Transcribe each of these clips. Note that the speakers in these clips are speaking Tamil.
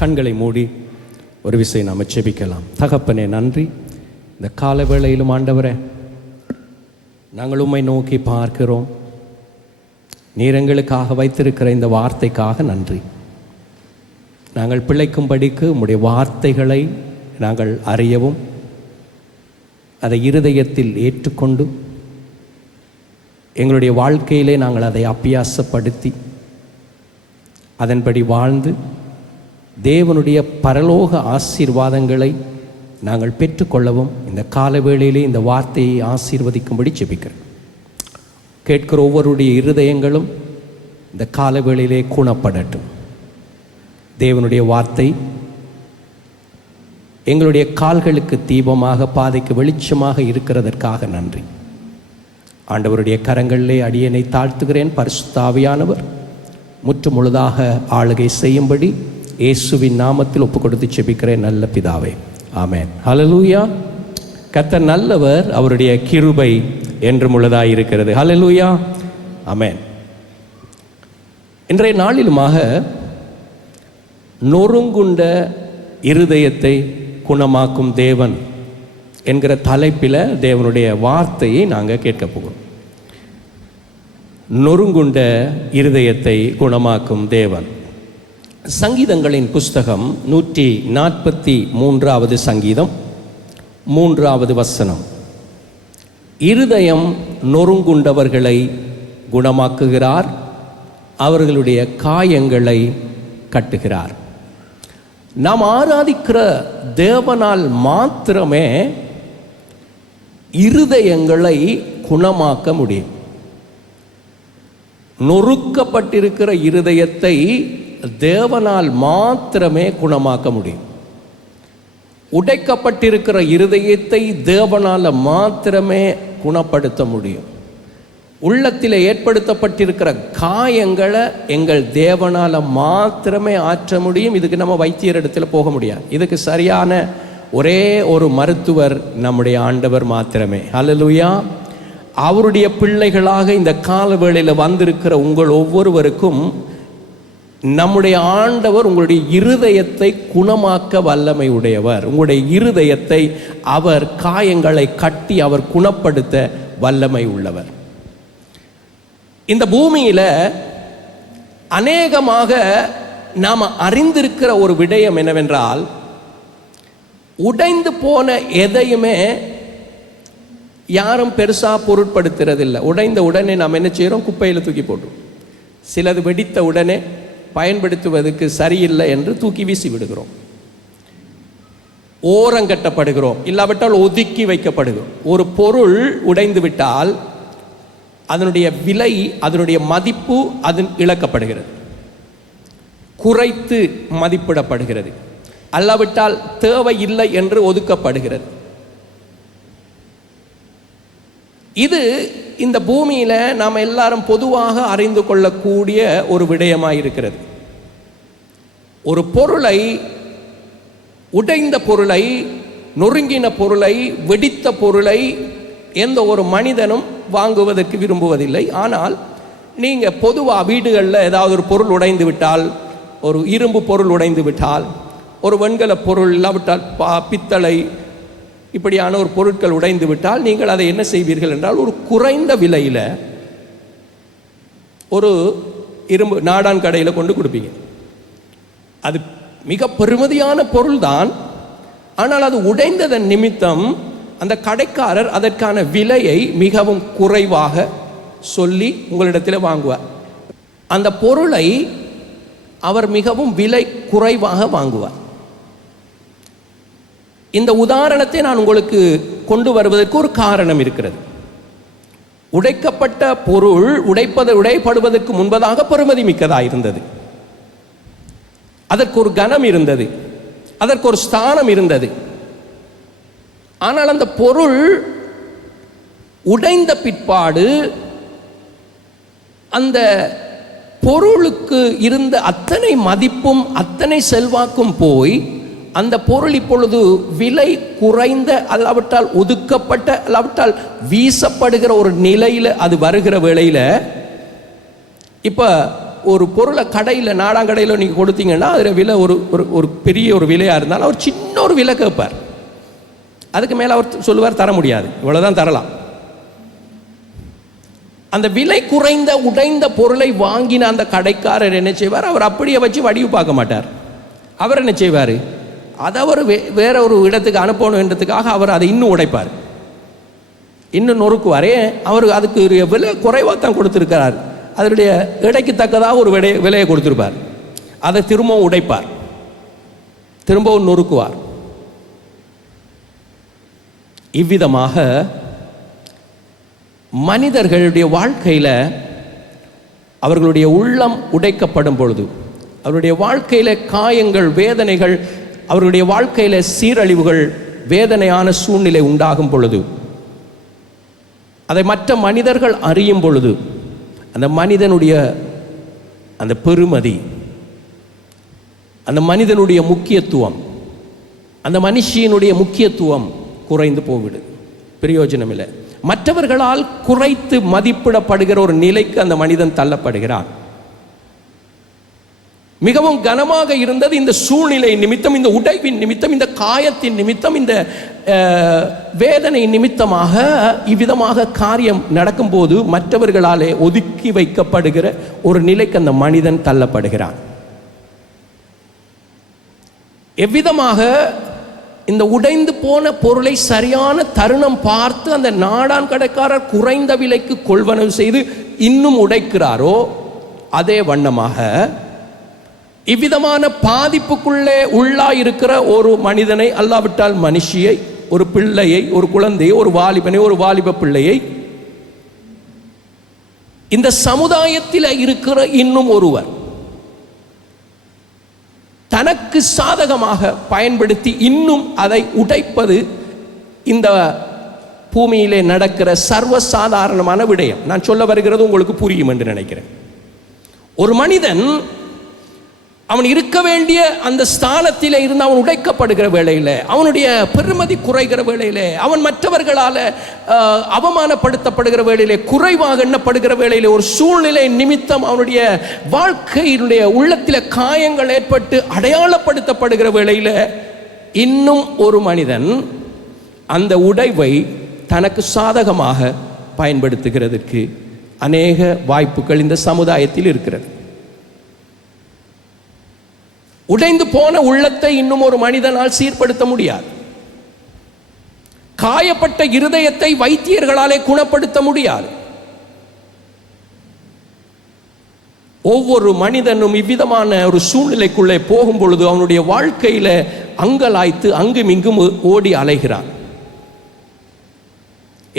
கண்களை மூடி ஒரு விசை நாம் ஜெபிக்கலாம். தகப்பனே, நன்றி. இந்த கால வேளையிலும் ஆண்டவரே, நாங்கள் உம்மை நோக்கி பார்க்கிறோம். நீர் எங்களுக்காக வைத்திருக்கிற இந்த வார்த்தைக்காக நன்றி. நாங்கள் பிழைக்கும்படிக்கு உம்முடைய வார்த்தைகளை நாங்கள் அறியவும், அதை இருதயத்தில் ஏற்றுக்கொண்டு எங்களுடைய வாழ்க்கையிலே நாங்கள் அதை அபியாசப்படுத்தி அதன்படி வாழ்ந்து தேவனுடைய பரலோக ஆசீர்வாதங்களை நாங்கள் பெற்றுக்கொள்ளவும் இந்த காலவேளையிலே இந்த வார்த்தையை ஆசீர்வதிக்கும்படி ஜெபிக்கிறேன். கேட்கிற ஒவ்வொருடைய இருதயங்களும் இந்த காலவேளையிலே குணப்படட்டும். தேவனுடைய வார்த்தை எங்களுடைய கால்களுக்கு தீபமாக, பாதைக்கு வெளிச்சமாக இருக்கிறதற்காக நன்றி. ஆண்டவருடைய கரங்களிலே அடியனை தாழ்த்துகிறேன். பரிசுத்த ஆவியானவர் முற்று முழுதாக ஆளுகை செய்யும்படி இயேசுவின் நாமத்தில் ஒப்பு கொடுத்து ஜெபிக்கிறேன் நல்ல பிதாவே, ஆமென். ஹல்லேலூயா. கர்த்தர் நல்லவர், அவருடைய கிருபை என்றும் உள்ளதாக இருக்கிறது. ஹல்லேலூயா, ஆமென். இன்றைய நாளிலுமாக நொறுங்குண்ட இருதயத்தை குணமாக்கும் தேவன் என்கிற தலைப்பில் தேவனுடைய வார்த்தையை நாங்கள் கேட்க போகிறோம். நொறுங்குண்ட இருதயத்தை குணமாக்கும் தேவன். சங்கீதங்களின் புஸ்தகம் 143வது சங்கீதம் 3வது வசனம். இருதயம் நொறுங்குண்டவர்களை குணமாக்குகிறார், அவர்களுடைய காயங்களை கட்டுகிறார். நாம் ஆராதிக்கிற தேவனால் மாத்திரமே இருதயங்களை குணமாக்க முடியும். நொறுக்கப்பட்டிருக்கிற இருதயத்தை தேவனால் மாத்திரமே குணமாக்க முடியும். உடைக்கப்பட்டிருக்கிற இருதயத்தை தேவனால் மாத்திரமே குணப்படுத்த முடியும். உள்ளத்தில் ஏற்படுத்தப்பட்டிருக்கிற காயங்களை எங்கள் தேவனால் மாத்திரமே ஆற்ற முடியும். இதுக்கு நம்ம வைத்தியர் இடத்துல போக முடியாது. இதுக்கு சரியான ஒரே ஒரு மருத்துவர் நம்முடைய ஆண்டவர் மாத்திரமே. ஹல்லேலூயா. அவருடைய பிள்ளைகளாக இந்த கால வேளையில் வந்திருக்கிற உங்கள் ஒவ்வொருவருக்கும் நம்முடைய ஆண்டவர் உங்களுடைய இருதயத்தை குணமாக்க வல்லமை உடையவர். உங்களுடைய இருதயத்தை அவர் காயங்களை கட்டி அவர் குணப்படுத்த வல்லமை உள்ளவர். இந்த பூமியில் அநேகமாக நாம் அறிந்திருக்கிற ஒரு விடயம் என்னவென்றால், உடைந்து போன எதையுமே யாரும் பெருசாக பொருட்படுத்துறதில்லை. உடைந்த உடனே நாம் என்ன செய்கிறோம்? குப்பையில் தூக்கி போட்டோம். சிலது வெடித்த உடனே பயன்படுத்துவதற்கு சரியில்லை என்று தூக்கி வீசி விடுகிறோம். ஓரங்கட்டப்படுகிறோம், இல்லாவிட்டால் ஒதுக்கி வைக்கப்படுகிறோம். ஒரு பொருள் உடைந்து விட்டால் அதனுடைய விலை, அதனுடைய மதிப்பு அது இழக்கப்படுகிறது, குறைத்து மதிப்பிடப்படுகிறது, அல்லாவிட்டால் தேவையில்லை என்று ஒதுக்கப்படுகிறது. இது இந்த பூமியில் நாம் எல்லாரும் பொதுவாக அறிந்து கொள்ளக்கூடிய ஒரு விடயமாக இருக்கிறது. ஒரு பொருளை, உடைந்த பொருளை, நொறுங்கின பொருளை, வெடித்த பொருளை எந்த ஒரு மனிதனும் வாங்குவதற்கு விரும்புவதில்லை. ஆனால் நீங்கள் பொதுவாக வீடுகளில் ஏதாவது ஒரு பொருள் உடைந்து விட்டால், ஒரு இரும்பு பொருள் உடைந்து விட்டால், ஒரு வெண்கல பொருள் இல்லாவிட்டால் பித்தளை இப்படியான ஒரு பொருட்கள் உடைந்து விட்டால் நீங்கள் அதை என்ன செய்வீர்கள் என்றால், ஒரு குறைந்த விலையில் ஒரு இரும்பு நாடான் கடையில் கொண்டு கொடுப்பீங்க. அது மிக பெருமதியான பொருள் தான். ஆனால் அது உடைந்ததன் நிமித்தம் அந்த கடைக்காரர் அதற்கான விலையை மிகவும் குறைவாக சொல்லி உங்களிடத்தில் வாங்குவார். அந்த பொருளை அவர் மிகவும் விலை குறைவாக வாங்குவார். இந்த உதாரணத்தை நான் உங்களுக்கு கொண்டு வருவதற்கு ஒரு காரணம் இருக்கிறது. உடைக்கப்பட்ட பொருள் உடைப்படுவதற்கு முன்பதாக பெறுமதி மிக்கதாக இருந்தது. அதற்கு ஒரு கனம் இருந்தது, அதற்கு ஒரு ஸ்தானம் இருந்தது. ஆனால் அந்த பொருள் உடைந்த பிற்பாடு அந்த பொருளுக்கு இருந்த அத்தனை மதிப்பும் அத்தனை செல்வாக்கும் போய் அந்த பொருள் இப்பொழுது விலை குறைந்த, அல்லாவிட்டால் ஒதுக்கப்பட்ட, அல்லாவிட்டால் வீசப்படுகிற ஒரு நிலையில் அது வருகிற வேளையில் இப்போ ஒரு பொருளை கடையில் நாடாங்கடையில் நீங்கள் கொடுத்தீங்கன்னா அதில் விலை ஒரு பெரிய ஒரு விலையாக இருந்தாலும் அவர் சின்ன ஒரு விலை கேட்பார். அதுக்கு மேலே அவர் சொல்லுவார் தர முடியாது, இவ்வளோதான் தரலாம். அந்த விலை குறைந்த உடைந்த பொருளை வாங்கின அந்த கடைக்காரர் என்ன செய்வார், அவர் அப்படியே வச்சு வடிவு பார்க்க மாட்டார். அவர் என்ன செய்வார், அதை அவர் வேற ஒரு இடத்துக்கு அனுப்பணுன்றதுக்காக அவர் அதை இன்னும் உடைப்பார், இன்னும் நொறுக்குவாரே. அவர் அதுக்கு விலை குறைவாக தான் கொடுத்துருக்கிறார், அதனுடைய எடைக்கு தக்கதாக ஒரு விலையை கொடுத்துருப்பார். அதை திரும்பவும் உடைப்பார், திரும்பவும் நொறுக்குவார். இவ்விதமாக மனிதர்களுடைய வாழ்க்கையில் அவர்களுடைய உள்ளம் உடைக்கப்படும் பொழுது, அவருடைய வாழ்க்கையில் காயங்கள், வேதனைகள், அவர்களுடைய வாழ்க்கையில் சீரழிவுகள், வேதனையான சூழ்நிலை உண்டாகும் பொழுது, அதை மற்ற மனிதர்கள் அறியும் பொழுது, அந்த மனிதனுடைய அந்த பெருமதி, அந்த மனிதனுடைய முக்கியத்துவம், அந்த மனுஷியினுடைய முக்கியத்துவம் குறைந்து போவிடுது, பிரயோஜனம் இல்லை. மற்றவர்களால் குறைத்து மதிப்பிடப்படுகிற ஒரு நிலைக்கு அந்த மனிதன் தள்ளப்படுகிறான். மிகவும் கனமாக இருந்தது இந்த சூழ்நிலை நிமித்தம், இந்த உடைவின் நிமித்தம், இந்த காயத்தின் நிமித்தம், இந்த வேதனை நிமித்தமாக இவ்விதமாக காரியம் நடக்கும்போது மற்றவர்களாலே ஒதுக்கி வைக்கப்படுகிற ஒரு நிலைக்கு அந்த மனிதன் தள்ளப்படுகிறான். எவ்விதமாக இந்த உடைந்து போன பொருளை சரியான தருணம் பார்த்து அந்த நாடான் கடைக்காரர் குறைந்த விலைக்கு கொள்வனவு செய்து இன்னும் உடைக்கிறாரோ, அதே வண்ணமாக இவ்விதமான பாதிப்புக்குள்ளே உள்ளாயிருக்கிற ஒரு மனிதனை, அல்லாவிட்டால் மனுஷியை, ஒரு பிள்ளையை, ஒரு குழந்தையை, ஒரு வாலிபனை, ஒரு வாலிப பிள்ளையை இந்த சமுதாயத்தில் இருக்கிற இன்னும் ஒருவர் தனக்கு சாதகமாக பயன்படுத்தி இன்னும் அதை உடைப்பது இந்த பூமியிலே நடக்கிற சர்வசாதாரணமான விடயம். நான் சொல்ல வருகிறது உங்களுக்கு புரியும் என்று நினைக்கிறேன். ஒரு மனிதன் அவன் இருக்க வேண்டிய அந்த ஸ்தானத்தில் இருந்து அவன் உடைக்கப்படுகிற வேளையில், அவனுடைய பெருமதி குறைகிற வேளையில், அவன் மற்றவர்களால் அவமானப்படுத்தப்படுகிற வேளையிலே, குறைவாக எண்ணப்படுகிற வேளையில், ஒரு சூழ்நிலை நிமித்தம் அவனுடைய வாழ்க்கையினுடைய உள்ளத்தில் காயங்கள் ஏற்பட்டு அடையாளப்படுத்தப்படுகிற வேளையில், இன்னும் ஒரு மனிதன் அந்த உடைவை தனக்கு சாதகமாக பயன்படுத்துகிறதுக்கு அநேக வாய்ப்புகள் இந்த சமுதாயத்தில் இருக்கிறது. உடைந்து போன உள்ளத்தை இன்னும் ஒரு மனிதனால் சீர்படுத்த முடியாது. காயப்பட்ட இருதயத்தை வைத்தியர்களாலே குணப்படுத்த முடியாது. ஒவ்வொரு மனிதனும் இவ்விதமான ஒரு சூழ்நிலைக்குள்ளே போகும் பொழுது அவனுடைய வாழ்க்கையில அங்கலாய்த்து அங்கும் இங்கும் ஓடி அலைகிறான்.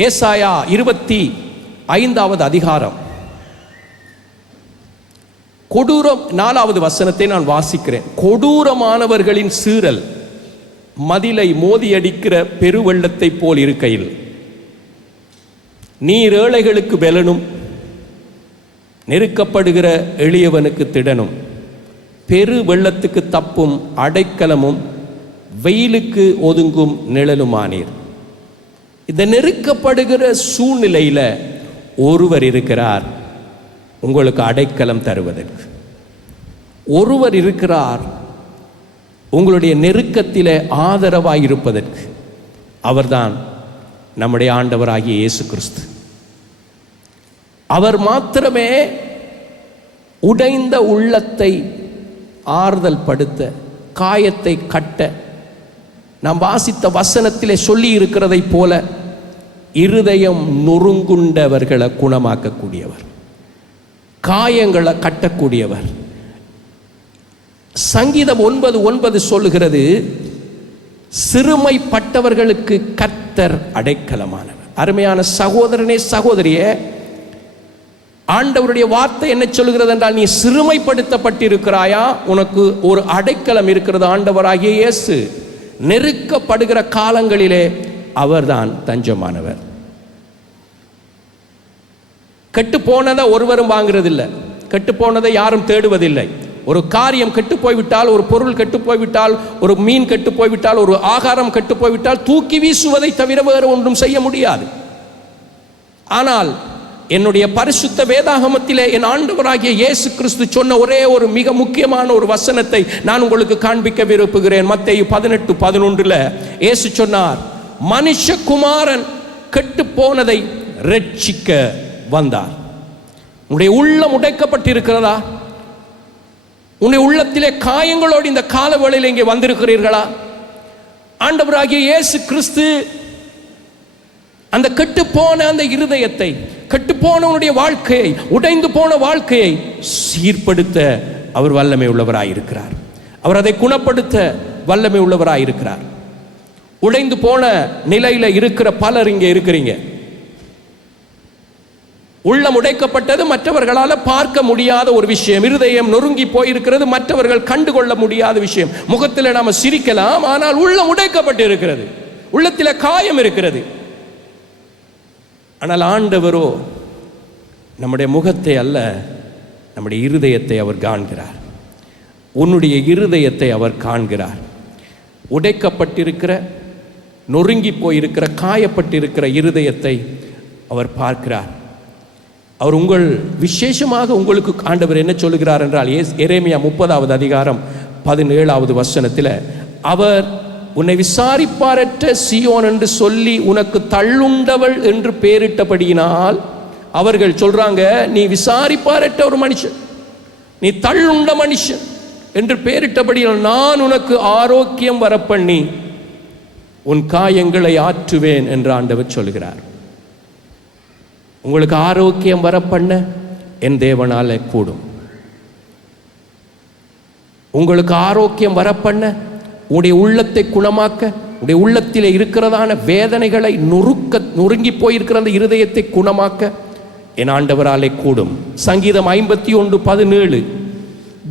ஏசாயா 25வது அதிகாரம் கொடூரம் 4வது வசனத்தை நான் வாசிக்கிறேன். கொடூரமானவர்களின் சீறல் மதிலை மோதியடிக்கிற பெருவெள்ளத்தை போல் இருக்கையில், நீர் ஏழைகளுக்கு பெலனும் நெருக்கப்படுகிற எளியவனுக்கு திடனும், பெரு வெள்ளத்துக்கு தப்பும் அடைக்கலமும் வெயிலுக்கு ஒதுங்கும் நிழலுமானீர். இந்த நெருக்கப்படுகிற சூழ்நிலையில் ஒருவர் இருக்கிறார் உங்களுக்கு அடைக்கலம் தருவதற்கு. ஒருவர் இருக்கிறார் உங்களுடைய நெருக்கத்திலே ஆதரவாய் இருப்பதற்கு. அவர்தான் நம்முடைய ஆண்டவராகிய இயேசு கிறிஸ்து. அவர் மாத்திரமே உடைந்த உள்ளத்தை ஆறுதல் படுத்த, காயத்தை கட்ட, நாம் வாசித்த வசனத்திலே சொல்லி இருக்கிறதை போல இருதயம் நொறுங்குண்டவர்களை குணமாக்கக்கூடியவர், காயங்களை கட்டக்கூடியவர். சங்கீதம் 9:9 சொல்லுகிறது, சிறுமைப்பட்டவர்களுக்கு கர்த்தர் அடைக்கலமானவர். அருமையான சகோதரனே, சகோதரியே, ஆண்டவருடைய வார்த்தை என்ன சொல்லுகிறது என்றால், நீ சிறுமைப்படுத்தப்பட்டிருக்கிறாயா, உனக்கு ஒரு அடைக்கலம் இருக்கிறது. ஆண்டவராகிய இயேசு நெருக்கப்படுகிற காலங்களிலே அவர்தான் தஞ்சமானவர். கெட்டு போனதை ஒருவரும் வாங்குறதில்லை, கெட்டு போனதை யாரும் தேடுவதில்லை. ஒரு காரியம் கெட்டு போய்விட்டால், ஒரு பொருள் கெட்டு போய்விட்டால், ஒரு மீன் கெட்டு போய்விட்டால், ஒரு ஆகாரம் கெட்டு போய்விட்டால் தூக்கி வீசுவதை தவிர வேறு ஒன்றும் செய்ய முடியாது. ஆனால் என்னுடைய பரிசுத்த வேதாகமத்திலே என் ஆண்டவராகிய இயேசு கிறிஸ்து சொன்ன ஒரே ஒரு மிக முக்கியமான ஒரு வசனத்தை நான் உங்களுக்கு காண்பிக்க விரும்புகிறேன். மத்தேயு 18:11 இயேசு சொன்னார், மனுஷகுமாரன் கெட்டு போனதை ரட்சிக்க வந்தார். உன்னுடைய உள்ளம் உடைக்கப்பட்டிருக்கிறதா? உன்னுடைய உள்ளத்திலே காயங்களோடு இந்த காலவேளையில் இங்கே வந்திருக்கிறீர்களா? ஆண்டவராகிய இயேசு கிறிஸ்து அந்த கெட்டுப்போன அந்த இருதயத்தை, கெட்டுப்போன உன்னுடைய வாழ்க்கையை, உடைந்து போன வாழ்க்கையை சீர்படுத்த அவர் வல்லமை உள்ளவராயிருக்கிறார். அவர் அதை குணப்படுத்த வல்லமை உள்ளவராயிருக்கிறார். உடைந்து போன நிலையில இருக்கிற பலர் இங்கே இருக்கிறீங்க. உள்ளம் உடைக்கப்பட்டது மற்றவர்களால் பார்க்க முடியாத ஒரு விஷயம். இருதயம் நொறுங்கி போயிருக்கிறது, மற்றவர்கள் கண்டுகொள்ள முடியாத விஷயம். முகத்தில் நாம சிரிக்கலாம், ஆனால் உள்ளம் உடைக்கப்பட்டு இருக்கிறது, உள்ளத்தில் காயம் இருக்கிறது. ஆனால் ஆண்டவரோ நம்முடைய முகத்தை அல்ல, நம்முடைய இருதயத்தை அவர் காண்கிறார். உன்னுடைய இருதயத்தை அவர் காண்கிறார். உடைக்கப்பட்டிருக்கிற, நொறுங்கி போயிருக்கிற, காயப்பட்டிருக்கிற இருதயத்தை அவர் பார்க்கிறார். அவர் உங்கள் விசேஷமாக உங்களுக்கு ஆண்டவர் என்ன சொல்லுகிறார் என்றால், எரேமியா 30:17 அவர் உன்னை விசாரிப்பாரற்ற சீயோன் என்று சொல்லி உனக்கு தள்ளுண்டவள் என்று பெயரிட்டபடியினால், அவர்கள் சொல்றாங்க, நீ விசாரிப்பாரற்ற ஒரு மனுஷன், நீ தள்ளுண்ட மனுஷன் என்று பெயரிட்டபடியால் நான் உனக்கு ஆரோக்கியம் வரப்பண்ணி உன் காயங்களை ஆற்றுவேன் என்று ஆண்டவர் சொல்கிறார். உங்களுக்கு ஆரோக்கியம் வரப்பண்ண என் தேவனால கூடும். உங்களுக்கு ஆரோக்கியம் வரப்பண்ண, உடைய உள்ளத்தை குணமாக்க, உடைய உள்ளத்தில் இருக்கிறதான வேதனைகளை நொறுங்கி போயிருக்கிற அந்த இருதயத்தை குணமாக்க என் ஆண்டவராலே கூடும். சங்கீதம் 51:17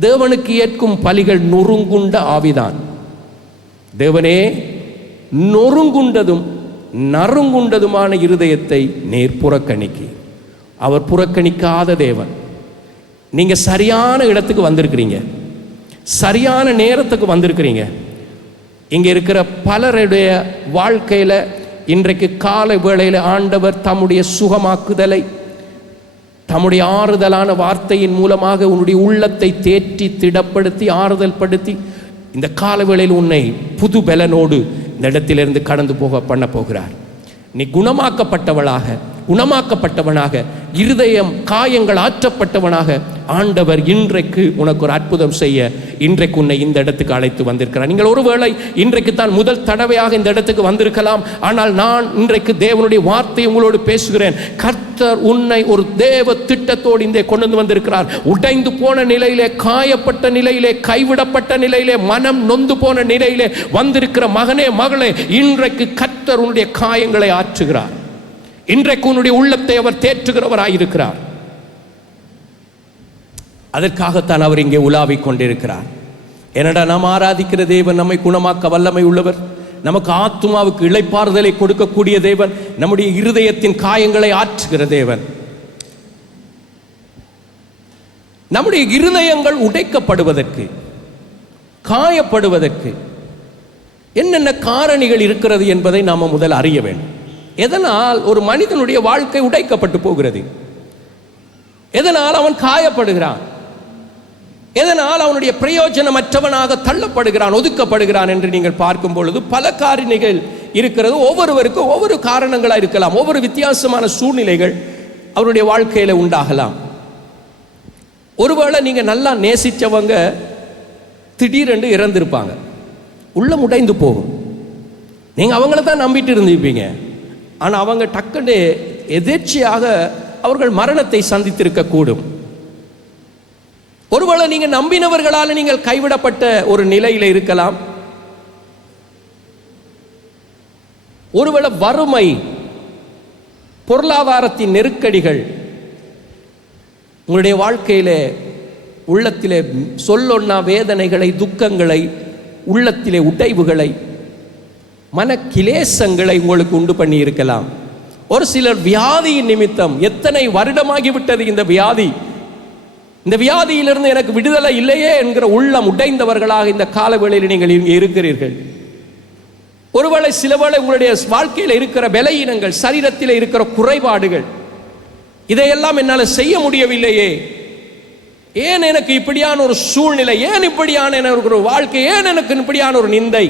தேவனுக்கு ஏற்கும் பலிகள் நொறுங்குண்ட ஆவிதான். தேவனே, நொறுங்குண்டதும் நறுங்குண்டதுமான இருதயத்தை நேர் புறக்கணிக்கு. அவர் புறக்கணிக்காத தேவன். நீங்க சரியான இடத்துக்கு வந்திருக்கிறீங்க, சரியான நேரத்துக்கு வந்திருக்கிறீங்க. இங்க இருக்கிற பலருடைய வாழ்க்கையில இன்றைக்கு காலை வேளையில ஆண்டவர் தம்முடைய சுகமாக்குதலை, தம்முடைய ஆறுதலான வார்த்தையின் மூலமாக உன்னுடைய உள்ளத்தை தேற்றி திடப்படுத்தி ஆறுதல் படுத்தி இந்த கால வேளையில் உன்னை புது பலனோடு இந்த இடத்திலிருந்து கடந்து பண்ண போகிறார். நீ குணமாக்கப்பட்டவனாக, இருதயம் காயங்கள் ஆற்றப்பட்டவனாக ஆண்டவர் இன்றைக்கு உனக்கு ஒரு அற்புதம் செய்ய இன்றைக்கு உன்னை இந்த இடத்துக்கு அழைத்து வந்திருக்கிறார். நீங்கள் ஒருவேளை இன்றைக்கு தான் முதல் தடவையாக இந்த இடத்துக்கு வந்திருக்கலாம். ஆனால் நான் இன்றைக்கு தேவனுடைய வார்த்தை உங்களோடு பேசுகிறேன். கர்த்தர் உன்னை ஒரு தேவ திட்டத்தோடு இந்த கொண்டு வந்திருக்கிறார். உடைந்து போன நிலையிலே, காயப்பட்ட நிலையிலே, கைவிடப்பட்ட நிலையிலே, மனம் நொந்து போன நிலையிலே வந்திருக்கிற மகனே, மகளே, இன்றைக்கு கர்த்தர் உன்னுடைய காயங்களை ஆற்றுகிறார். இன்றைக்கு உன்னுடைய உள்ளத்தை அவர் தேற்றுகிறவராயிருக்கிறார். அதற்காகத்தான் அவர் இங்கே உலாவிக் கொண்டிருக்கிறார். என்னடா, நாம் ஆராதிக்கிற தேவன் நம்மை குணமாக்க வல்லமை உள்ளவர், நமக்கு ஆத்துமாவுக்கு இளைப்பாறுதலை கொடுக்கக்கூடிய தேவன், நம்முடைய இருதயத்தின் காயங்களை ஆற்றுகிற தேவன். நம்முடைய இருதயங்கள் உடைக்கப்படுவதற்கு, காயப்படுவதற்கு என்னென்ன காரணிகள் இருக்கிறது என்பதை நாம் முதல் அறிய வேண்டும். எதனால் ஒரு மனிதனுடைய வாழ்க்கை உடைக்கப்பட்டு போகிறது? எதனால் அவன் காயப்படுகிறான்? எதனால் அவனுடைய பிரயோஜனமற்றவனாக தள்ளப்படுகிறான், ஒதுக்கப்படுகிறான் என்று நீங்கள் பார்க்கும் பொழுது பல காரணிகள் இருக்கிறது. ஒவ்வொருவருக்கும் ஒவ்வொரு காரணங்களாக இருக்கலாம். ஒவ்வொரு வித்தியாசமான சூழ்நிலைகள் அவருடைய வாழ்க்கையில உண்டாகலாம். ஒருவேளை நீங்க நல்லா நேசிச்சவங்க திடீரென்று இறந்திருப்பாங்க, உள்ளம் உடைந்து போகும். நீங்க அவங்கள தான் நம்பிட்டு இருந்திருப்பீங்க. ஆனால் அவங்க டக்குன்னு எதேர்ச்சியாக அவர்கள் மரணத்தை சந்தித்திருக்க கூடும். ஒருவேளை நீங்க நம்பினவர்களால் நீங்கள் கைவிடப்பட்ட ஒரு நிலையில இருக்கலாம். ஒருவேளை வறுமை, பொருளாதாரத்தின் நெருக்கடிகள் உங்களுடைய வாழ்க்கையிலே, உள்ளத்திலே சொல்லொன்னா வேதனைகளை, துக்கங்களை, உள்ளத்திலே உடைவுகளை, மன கிலேசங்களை உங்களுக்கு உண்டு பண்ணி இருக்கலாம். ஒரு சிலர் வியாதியின் நிமித்தம், எத்தனை வருடமாகிவிட்டது இந்த வியாதி, இந்த வியாதியிலிருந்து எனக்கு விடுதலை இல்லையே என்கிற உள்ளம் உடைந்தவர்களாக இந்த காலவேளையில் நீங்கள் இங்கே இருக்கிறீர்கள். ஒருவேளை சிலவேளை உங்களுடைய வாழ்க்கையில் இருக்கிற பலவீனங்கள், சரீரத்தில் இருக்கிற குறைபாடுகள், இதையெல்லாம் என்னால் செய்ய முடியவில்லையே, ஏன் எனக்கு இப்படியான ஒரு சூழ்நிலை, ஏன் இப்படியான எனக்கு ஒரு வாழ்க்கை, ஏன் எனக்கு இப்படியான ஒரு நிந்தை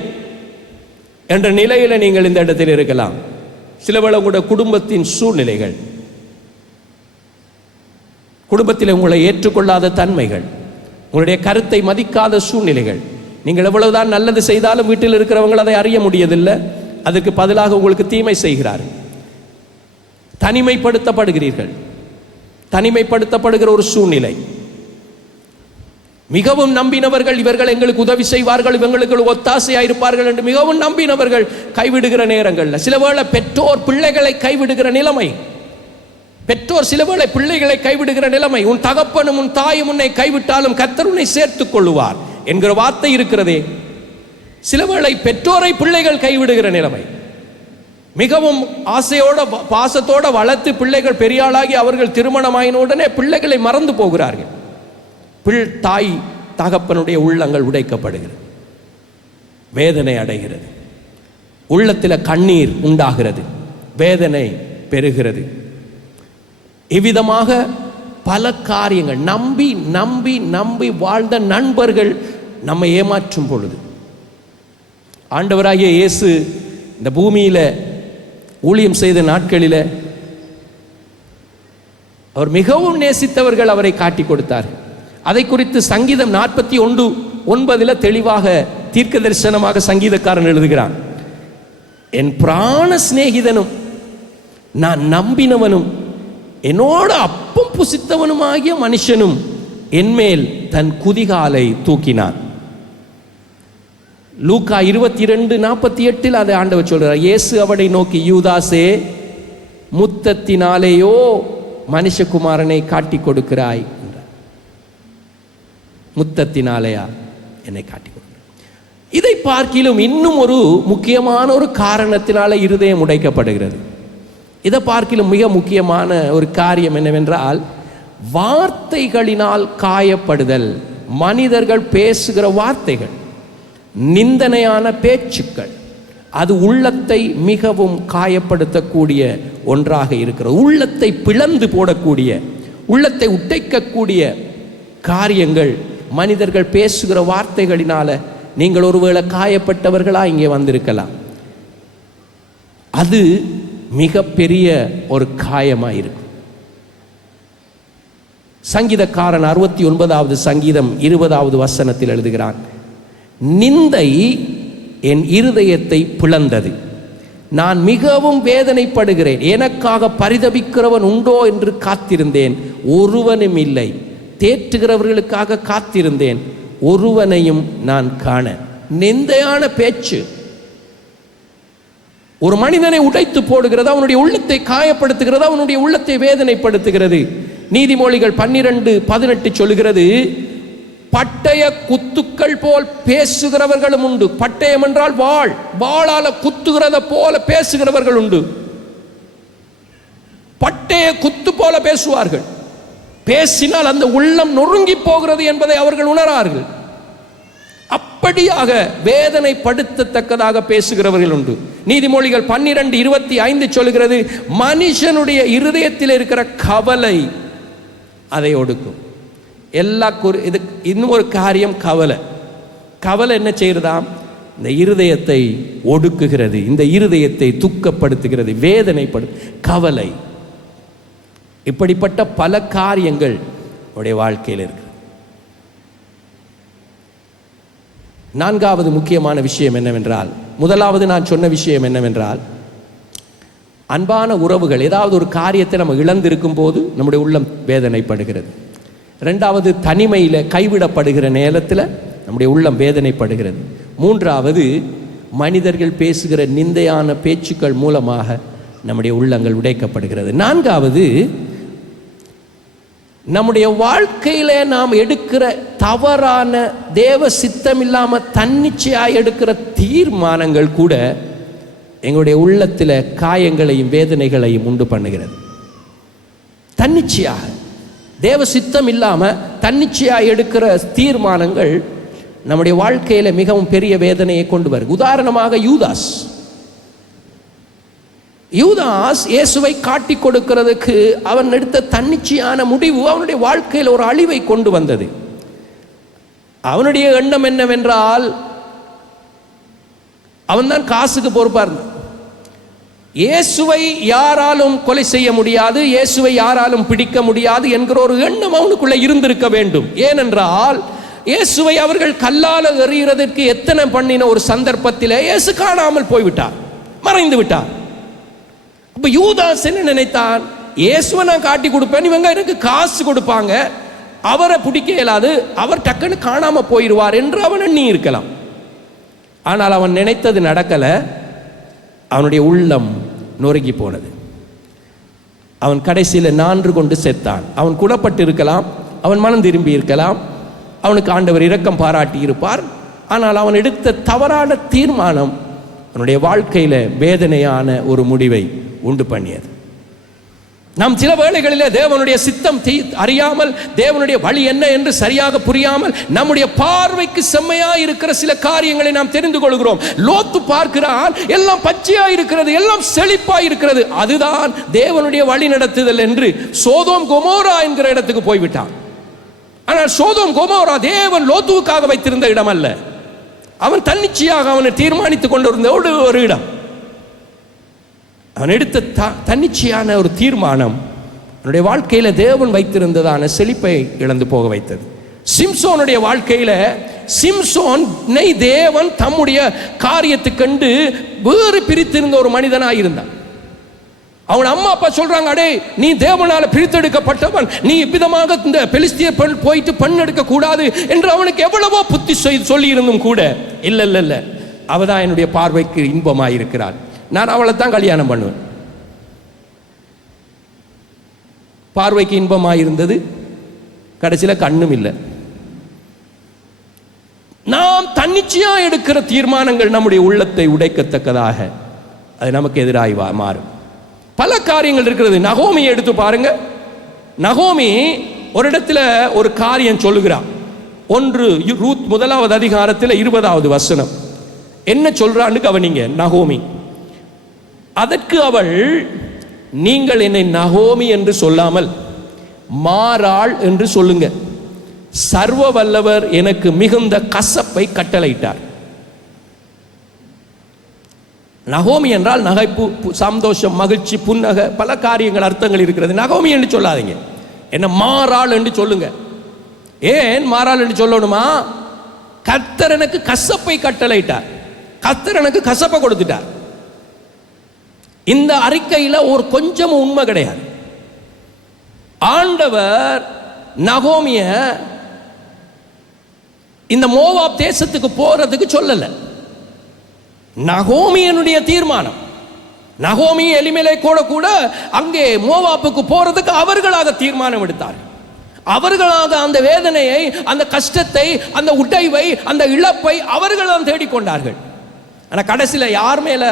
என்ற நிலையில நீங்கள் இந்த இடத்தில் இருக்கலாம். சிலவேளை உங்களுடைய குடும்பத்தின் சூழ்நிலைகள், குடும்பத்தில் உங்களை ஏற்றுக்கொள்ளாத தன்மைகள், உங்களுடைய கருத்தை மதிக்காத சூழ்நிலைகள், நீங்கள் எவ்வளவுதான் நல்லது செய்தாலும் வீட்டில் இருக்கிறவங்க அதை அறிய முடியதில்லை, அதுக்கு பதிலாக உங்களுக்கு தீமை செய்கிறார்கள். தனிமைப்படுத்தப்படுகிறீர்கள், தனிமைப்படுத்தப்படுகிற ஒரு சூழ்நிலை. மிகவும் நம்பினவர்கள் இவர்கள் எங்களுக்கு உதவி செய்வார்கள், இவங்களுக்கு ஒத்தாசையாக இருப்பார்கள் என்று மிகவும் நம்பினவர்கள் கைவிடுகிற நேரங்களில், சிலவேளை பெற்றோர் பிள்ளைகளை கைவிடுகிற நிலைமை, பெற்றோர் சிலவேளை பிள்ளைகளை கைவிடுகிற நிலைமை. உன் தகப்பனும் உன் தாயும் உன்னை கைவிட்டாலும் கர்த்தர் உன்னை சேர்த்துக் கொள்ளுவார் என்கிற வார்த்தை இருக்கிறதே. சிலவேளை பெற்றோரை பிள்ளைகள் கைவிடுகிற நிலைமை. மிகவும் ஆசையோட பாசத்தோட வளர்த்து பிள்ளைகள் பெரியாளாகி அவர்கள் திருமணமாயின உடனே பிள்ளைகளை மறந்து போகிறார்கள். தாய் தகப்பனுடைய உள்ளங்கள் உடைக்கப்படுகிறது, வேதனை அடைகிறது, உள்ளத்தில் கண்ணீர் உண்டாகிறது, வேதனை பெறுகிறது. இவ்விதமாக பல காரியங்கள், நம்பி நம்பி நம்பி வாழ்ந்த நண்பர்கள் நம்மை ஏமாற்றும் பொழுது, ஆண்டவராகிய இயேசு இந்த பூமியில ஊழியம் செய்த நாட்களில் அவர் மிகவும் நேசித்தவர்கள் அவரை காட்டி கொடுத்தார். அதை குறித்து சங்கீதம் 41:9 தெளிவாக தீர்க்க தரிசனமாக சங்கீதக்காரன் எழுதுகிறான். என் பிராண சிநேகிதனும் நான் நம்பினவனும் என்னோட அப்பம் புசித்தவனுமாகிய மனுஷனும் என்மேல் தன் குதிகாலை தூக்கினான். லூக்கா 22:48 அதை ஆண்டவர் சொல்றார். இயேசு அவனை நோக்கி, யூதாசே, முத்தத்தினாலேயோ மனுஷகுமாரனை காட்டி கொடுக்கிறாய் என்றார். முத்தத்தினாலேயா என்னை காட்டி கொடுக்கிறாய்? இதை பார்க்கிலும் இன்னும் ஒரு முக்கியமான ஒரு காரணத்தினால இருதயம் உடைக்கப்படுகிறது. இதை பார்க்கிலும் மிக முக்கியமான ஒரு காரியம் என்னவென்றால், வார்த்தைகளினால் காயப்படுதல். மனிதர்கள் பேசுகிற வார்த்தைகள், நிந்தனையான பேச்சுக்கள், அது உள்ளத்தை மிகவும் காயப்படுத்தக்கூடிய ஒன்றாக இருக்கிறது. உள்ளத்தை பிளந்து போடக்கூடிய, உள்ளத்தை உடைக்கக்கூடிய காரியங்கள் மனிதர்கள் பேசுகிற வார்த்தைகளினால நீங்கள் ஒருவேளை காயப்பட்டவர்களா இங்கே வந்திருக்கலாம். அது மிக பெரிய ஒரு காயமாக இருக்கும். சங்கீதக்காரன் 69வது சங்கீதம் 20வது வசனத்தில் எழுதுகிறான், நிந்தை என் இருதயத்தை பிளந்தது, நான் மிகவும் வேதனைப்படுகிறேன், எனக்காக பரிதபிக்கிறவன் உண்டோ என்று காத்திருந்தேன், ஒருவனும் இல்லை, தேற்றுகிறவர்களுக்காக காத்திருந்தேன், ஒருவனையும் நான் காண. நிந்தையான பேச்சு ஒரு மனிதனை உடைத்து போடுகிறது, அவனுடைய உள்ளத்தை காயப்படுத்துகிறது, அவனுடைய உள்ளத்தை வேதனைப்படுத்துகிறது. நீதிமொழிகள் 12:18 சொல்லுகிறது, பட்டய குத்துக்கள் போல் பேசுகிறவர்களும் உண்டு. பட்டயம் என்றால் வாள், வாளால குத்துகிறத போல பேசுகிறவர்கள் உண்டு. பட்டய குத்து போல பேசுவார்கள். பேசினால் அந்த உள்ளம் நொறுங்கி போகிறது என்பதை அவர்கள் உணரார்கள். அப்படியாக வேதனைப்படுத்தத்தக்கதாக பேசுகிறவர்கள் உண்டு. நீதிமொழிகள் 12:25 சொல்லுகிறது, மனுஷனுடைய இருதயத்தில் இருக்கிற கவலை அதை ஒடுக்கும். இது இன்னும் ஒரு காரியம், கவலை. கவலை என்ன செய்யறதாம்? இந்த இருதயத்தை ஒடுக்குகிறது, இந்த இருதயத்தை துக்கப்படுத்துகிறது, கவலை. இப்படிப்பட்ட பல காரியங்கள் உடைய வாழ்க்கையில் இருக்கு. நான்காவது முக்கியமான விஷயம் என்னவென்றால், முதலாவது நான் சொன்ன விஷயம் என்னவென்றால், அன்பான உறவுகள். ஏதாவது ஒரு காரியத்தை நம்ம இழந்திருக்கும் போது நம்முடைய உள்ளம் வேதனைப்படுகிறது. ரெண்டாவது, தனிமையில் கைவிடப்படுகிற நேரத்தில் நம்முடைய உள்ளம் வேதனைப்படுகிறது. மூன்றாவது, மனிதர்கள் பேசுகிற நிந்தையான பேச்சுக்கள் மூலமாக நம்முடைய உள்ளங்கள் உடைக்கப்படுகிறது. நான்காவது, நம்முடைய வாழ்க்கையில நாம் எடுக்கிற தவறான தேவ சித்தம் இல்லாமல் தன்னிச்சையாக எடுக்கிற தீர்மானங்கள் கூட எங்களுடைய உள்ளத்தில் காயங்களையும் வேதனைகளையும் உண்டு பண்ணுகிறது. தன்னிச்சையாக தேவ சித்தம் இல்லாமல் தன்னிச்சையாக எடுக்கிற தீர்மானங்கள் நம்முடைய வாழ்க்கையில் மிகவும் பெரிய வேதனையை கொண்டு வருது. உதாரணமாக, யூதாஸ் இயேசுவை காட்டி கொடுக்கிறதுக்கு அவன் எடுத்த தன்னிச்சையான முடிவு அவனுடைய வாழ்க்கையில் ஒரு அழிவை கொண்டு வந்தது. அவனுடைய எண்ணம் என்னவென்றால், அவன்தான் காசுக்கு பொறுப்பா இருந்தான். இயேசுவை யாராலும் கொலை செய்ய முடியாது, இயேசுவை யாராலும் பிடிக்க முடியாது என்கிற ஒரு எண்ணம் அவனுக்குள்ள இருந்திருக்க வேண்டும். ஏனென்றால் இயேசுவை அவர்கள் கல்லால் எறிகிறதற்கு எத்தனை பண்ணின ஒரு சந்தர்ப்பத்தில் இயேசு காணாமல் போய்விட்டார், மறைந்து விட்டார். அப்ப யூதாஸ் என்ன நினைத்தான், இயேசுவை நான் காட்டி கொடுப்பேன், இவங்க எனக்கு காசு கொடுப்பாங்க, அவரை பிடிக்க இயலாது, அவர் டக்குன்னு காணாம போயிடுவார் என்று அவன் எண்ணி இருக்கலாம். ஆனால் அவன் நினைத்தது நடக்கல. அவனுடைய உள்ளம் நொறுங்கி போனது. அவன் கடைசியில் நான்று கொண்டு செத்தான். அவன் குணப்பட்டு இருக்கலாம், அவன் மனம் திரும்பி இருக்கலாம், அவனுக்கு ஆண்டவர் இரக்கம் பாராட்டி இருப்பார். ஆனால் அவன் எடுத்த தவறான தீர்மானம் அவனுடைய வாழ்க்கையில வேதனையான ஒரு முடிவை உண்டு பண்ணியது. நாம் சில வேளைகளில் தேவனுடைய சித்தம் அறியாமல், தேவனுடைய வழி என்ன என்று சரியாக புரியாமல், நம்முடைய பார்வைக்கு செம்மையா இருக்கிற சில காரியங்களை நாம் தெரிந்து கொள்கிறோம். லோத்து பார்க்கிறான், எல்லாம் பச்சையா இருக்கிறது, எல்லாம் செழிப்பா இருக்கிறது, அதுதான் தேவனுடைய வழி நடத்துதல் என்று சோதோம் கொமோரா என்கிற இடத்துக்கு போய்விட்டான். ஆனால் சோதோம் கொமோரா தேவன் லோத்துவுக்காக வைத்திருந்த இடம் அல்ல. அவன் தன்னிச்சையாக அவனை தீர்மானித்துக் கொண்டிருந்த ஒரு இடம். அவன் எடுத்த தன்னிச்சையான ஒரு தீர்மானம் அவனுடைய வாழ்க்கையில தேவன் வைத்திருந்ததான செழிப்பை இழந்து போக வைத்தது. சிம்சோனுடைய வாழ்க்கையில சிம்சோனை தேவன் தம்முடைய காரியத்துக்கண்டு வேறு பிரித்திருந்த ஒரு மனிதனாக இருந்தான். அவன் அம்மா அப்பா சொல்றாங்க, அடே நீ தேவனால பிரித்தெடுக்கப்பட்டவன், நீ இவ்விதமாக இந்த பெலிஸ்திய பெண் போயிட்டு பெண் எடுக்க கூடாது என்று அவனுக்கு எவ்வளவோ புத்தி சொல்லி இருந்தும் கூட, இல்ல இல்ல இல்ல, அவதான் என்னுடைய பார்வைக்கு இன்பமாயிருக்கிறாள், நான் அவளை தான் கல்யாணம் பண்ணுவேன். பார்வைக்கு இன்பமாயிருந்தது, கடைசியில் கண்ணும் இல்லை. நாம் தன்னிச்சையா எடுக்கிற தீர்மானங்கள் நம்முடைய உள்ளத்தை உடைக்கத்தக்கதாக அது நமக்கு எதிராக மாறும். பல காரியங்கள் இருக்கிறது. நகோமியை எடுத்து பாருங்க. நகோமி ஒரு இடத்துல ஒரு காரியம் சொல்லுகிறான். 1 ரூத் 1வது அதிகாரத்தில் 20வது வசனம் என்ன சொல்றான்னு கவனிங்க. நகோமி, அதற்கு அவள், நீங்கள் என்னை நகோமி என்று சொல்லாமல் மாறாள் என்று சொல்லுங்க, சர்வ வல்லவர் எனக்கு மிகுந்த கசப்பை கட்டளையிட்டார். நகோமி என்றால் நகைப்பு, சந்தோஷம், மகிழ்ச்சி, புன்னகை, பல காரியங்கள் அர்த்தங்கள் இருக்கிறது. நகோமி என்று சொல்லாதீங்க, என்ன மாறாள் என்று சொல்லுங்க. ஏன் மாறாள் என்று சொல்லணுமா? கர்த்தர் எனக்கு கசப்பை கட்டளையிட்டார், கர்த்தர் எனக்கு கசப்பை கொடுத்துட்டார். இந்த அறிக்கையில் ஒரு கொஞ்சம் உண்மை கிடையாது. ஆண்டவர் நகோமிய இந்த மோவாப் தேசத்துக்கு போறதுக்கு சொல்லல. நகோமியனுடைய தீர்மானம். நகோமி எலிமெலேக்கோட கூட அங்கே மோவாப்புக்கு போறதுக்கு அவர்களாக தீர்மானம் எடுத்தார்கள். அவர்களாக அந்த வேதனையை, அந்த கஷ்டத்தை, அந்த உடைவை, அந்த இழப்பை அவர்கள் தான் தேடிக்கொண்டார்கள். ஆனா கடைசியில் யார் மேல